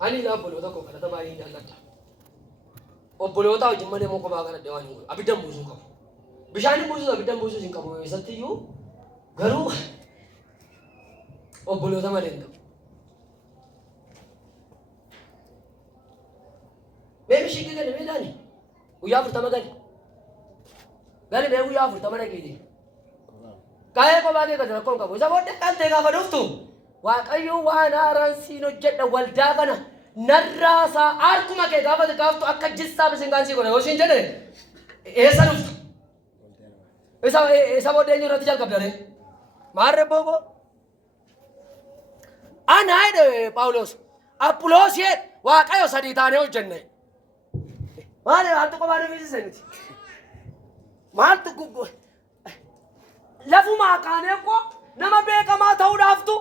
ani na obboloota koo kadhata baay'ee jaalladha obboloota wajjin malee moo kophaa kadhadhe waan hin godhu abiddan buusuu qabu bishaan buusuus abiddan buusuus hin qabu eessatti iyyuu garuu obboloota malee hin qabu beebi shiikii gadi miidhaani guyyaa 40 gadi bee guyyaa 40 dhageeti kaayee kophaa kee gadi rakkoon qabu isa booddee qaltee gaafa dhuftu waaqayyo waan haaraan siin hojjedha waldaa kana narraasaa harkuma kee gaafa gaaftu akka jissaa bisingaansii godha yoo siin jedhe eessa dhufta isa booddee eenyu irratti jalqabdare maarre booko ana jedhe Phaawulos Aphiloos jedhe waaqayyo sadii taanee hojjenne maali maaltu kophaa nuffisiise miti maaltu lafumaa kaanee koo nama beekamaa ta'uudhaaftu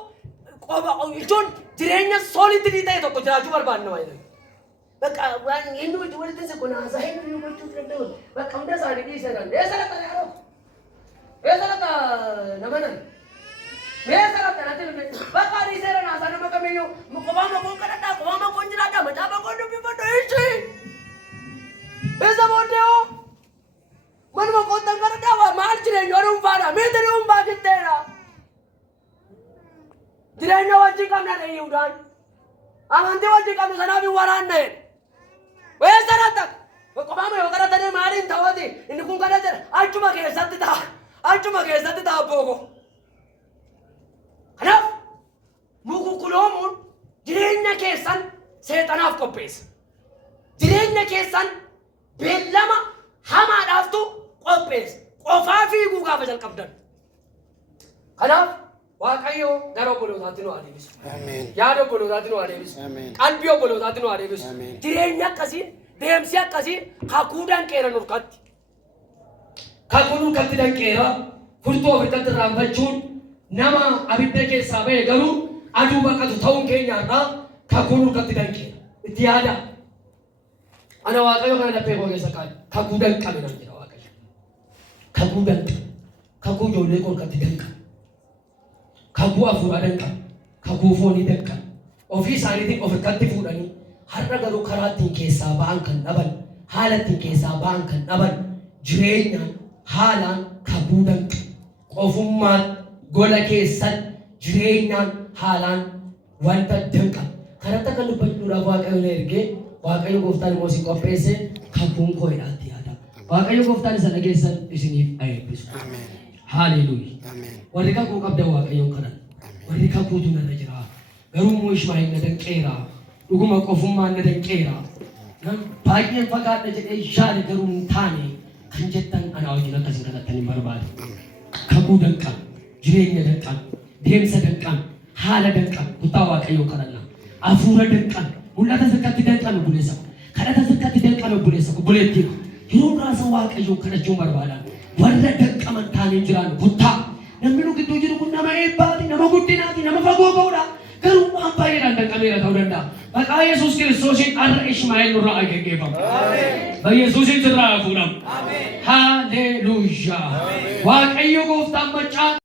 ijoon jireenya soolidii ta'e tokko jiraachuu barbaanna waayee bakka waan inni walitti se kun haasaa inni gochuu danda'u bakka hunda isaanii dhiisan eessa lafa yaaroo eessa lafa nama nan eessa lafa natti bakka dhiiseera haasaa nama kamiyyuu kophaa makoon kadhadhaa kophaa makoon jiraadhaa macaa makoon dubbifadha ichi eessa booddee hoo manuma koottan kadhadhaa maal jireenya dhuunfaadha miitiri dhuunfaa kitteedha jireenya wajjin qabna dheeyyuudhaan amantii wajjin qabnu sanaaf hin waraanne weessa ratta qofaama yoo kadhatanii maaliin ta'ooti inni kun achuma keessatti ta'a booko. Kanaaf mukukuloomuun jireenya keessan seexanaaf qopheessa. Jireenya keessan beellama hamaadhaaftu qopheessa. Qofaa fiiguu gaafa jalqabdan. Kanaaf Waaqayyo gara obbolootaatti nu adeemisu. Yaada obbolootaatti nu adeemisu. Qalbii obbolootaatti nu adeemisu. Jireenya akkasii deemsi akkasii kakuu danqeera nurkatti. Kakuu nurkatti danqeera furtuu ofitti irraanfachuun nama abidda keessaa ba'e garuu aduu baqatu ta'uun keenyaarraa kakuu nurkatti danqeera. Itti yaada. Ana Waaqayyo kana laphee koo keessa kaa'e kakuu danqame nan jedha Waaqayyo. Kakuu danqame. Kakuu ijoollee koo nurkatti danqame. Kakuu hafuuraa danqame. Kakuu foonii danqame. Ofii isaaniitiin ofitti fuudhanii har'a garuu karaa ittiin keessaa ba'an kan dhaban, haala ittiin keessaa ba'an kan dhaban, jireenyaan haalaan kakuu danqame. Qofummaan gola keessan jireenyaan haalaan wanta danqame. Kanatti akka dubbachuudhaaf Waaqayyo na ergee Waaqayyo gooftaan immoo isin qopheesse kakuun koo jedhaatti yaada. Waaqayyo gooftaan isa dhageessan isiniif eebbisu. Haaleluyyaa. Warri kakuu qabdan Waaqayyoon kadhadhu. Warri kakuutu narra jira. Garuu immoo Ishmaa'eel na danqeera. Dhuguma qofummaan na danqeera. Baay'een fagaadha jedhee yaade garuu hin taane kan jettan anaa wajjin akkasiin kadhattan hin barbaadu. Kakuu danqan, jireenya danqan, deemsa danqan, haala danqan, kutaa Waaqayyoo kadhanna. Hafuura danqan, mul'ata sirkatti danqan obboleessa. Kadhata sirkatti danqan obboleessa. Obboleettii yeroo muraasa Waaqayyoo kadhachuun barbaadan. Warra danqaman taanee jiran kutaa. Namni nu gidduu jiru kun nama eebbaati, nama guddinaati, nama fagoo ba'uudha. Garuu waan baay'eedhaan danqameera ta'uu danda'a. Maqaa Yesuus Kiristoosiin har'a Ishmaa'eel nurraa haa gaggeeffamu. Yesuusin sirraa haa fuudhamu. Haaleluyyaa. Waaqayyo gooftaan maccaa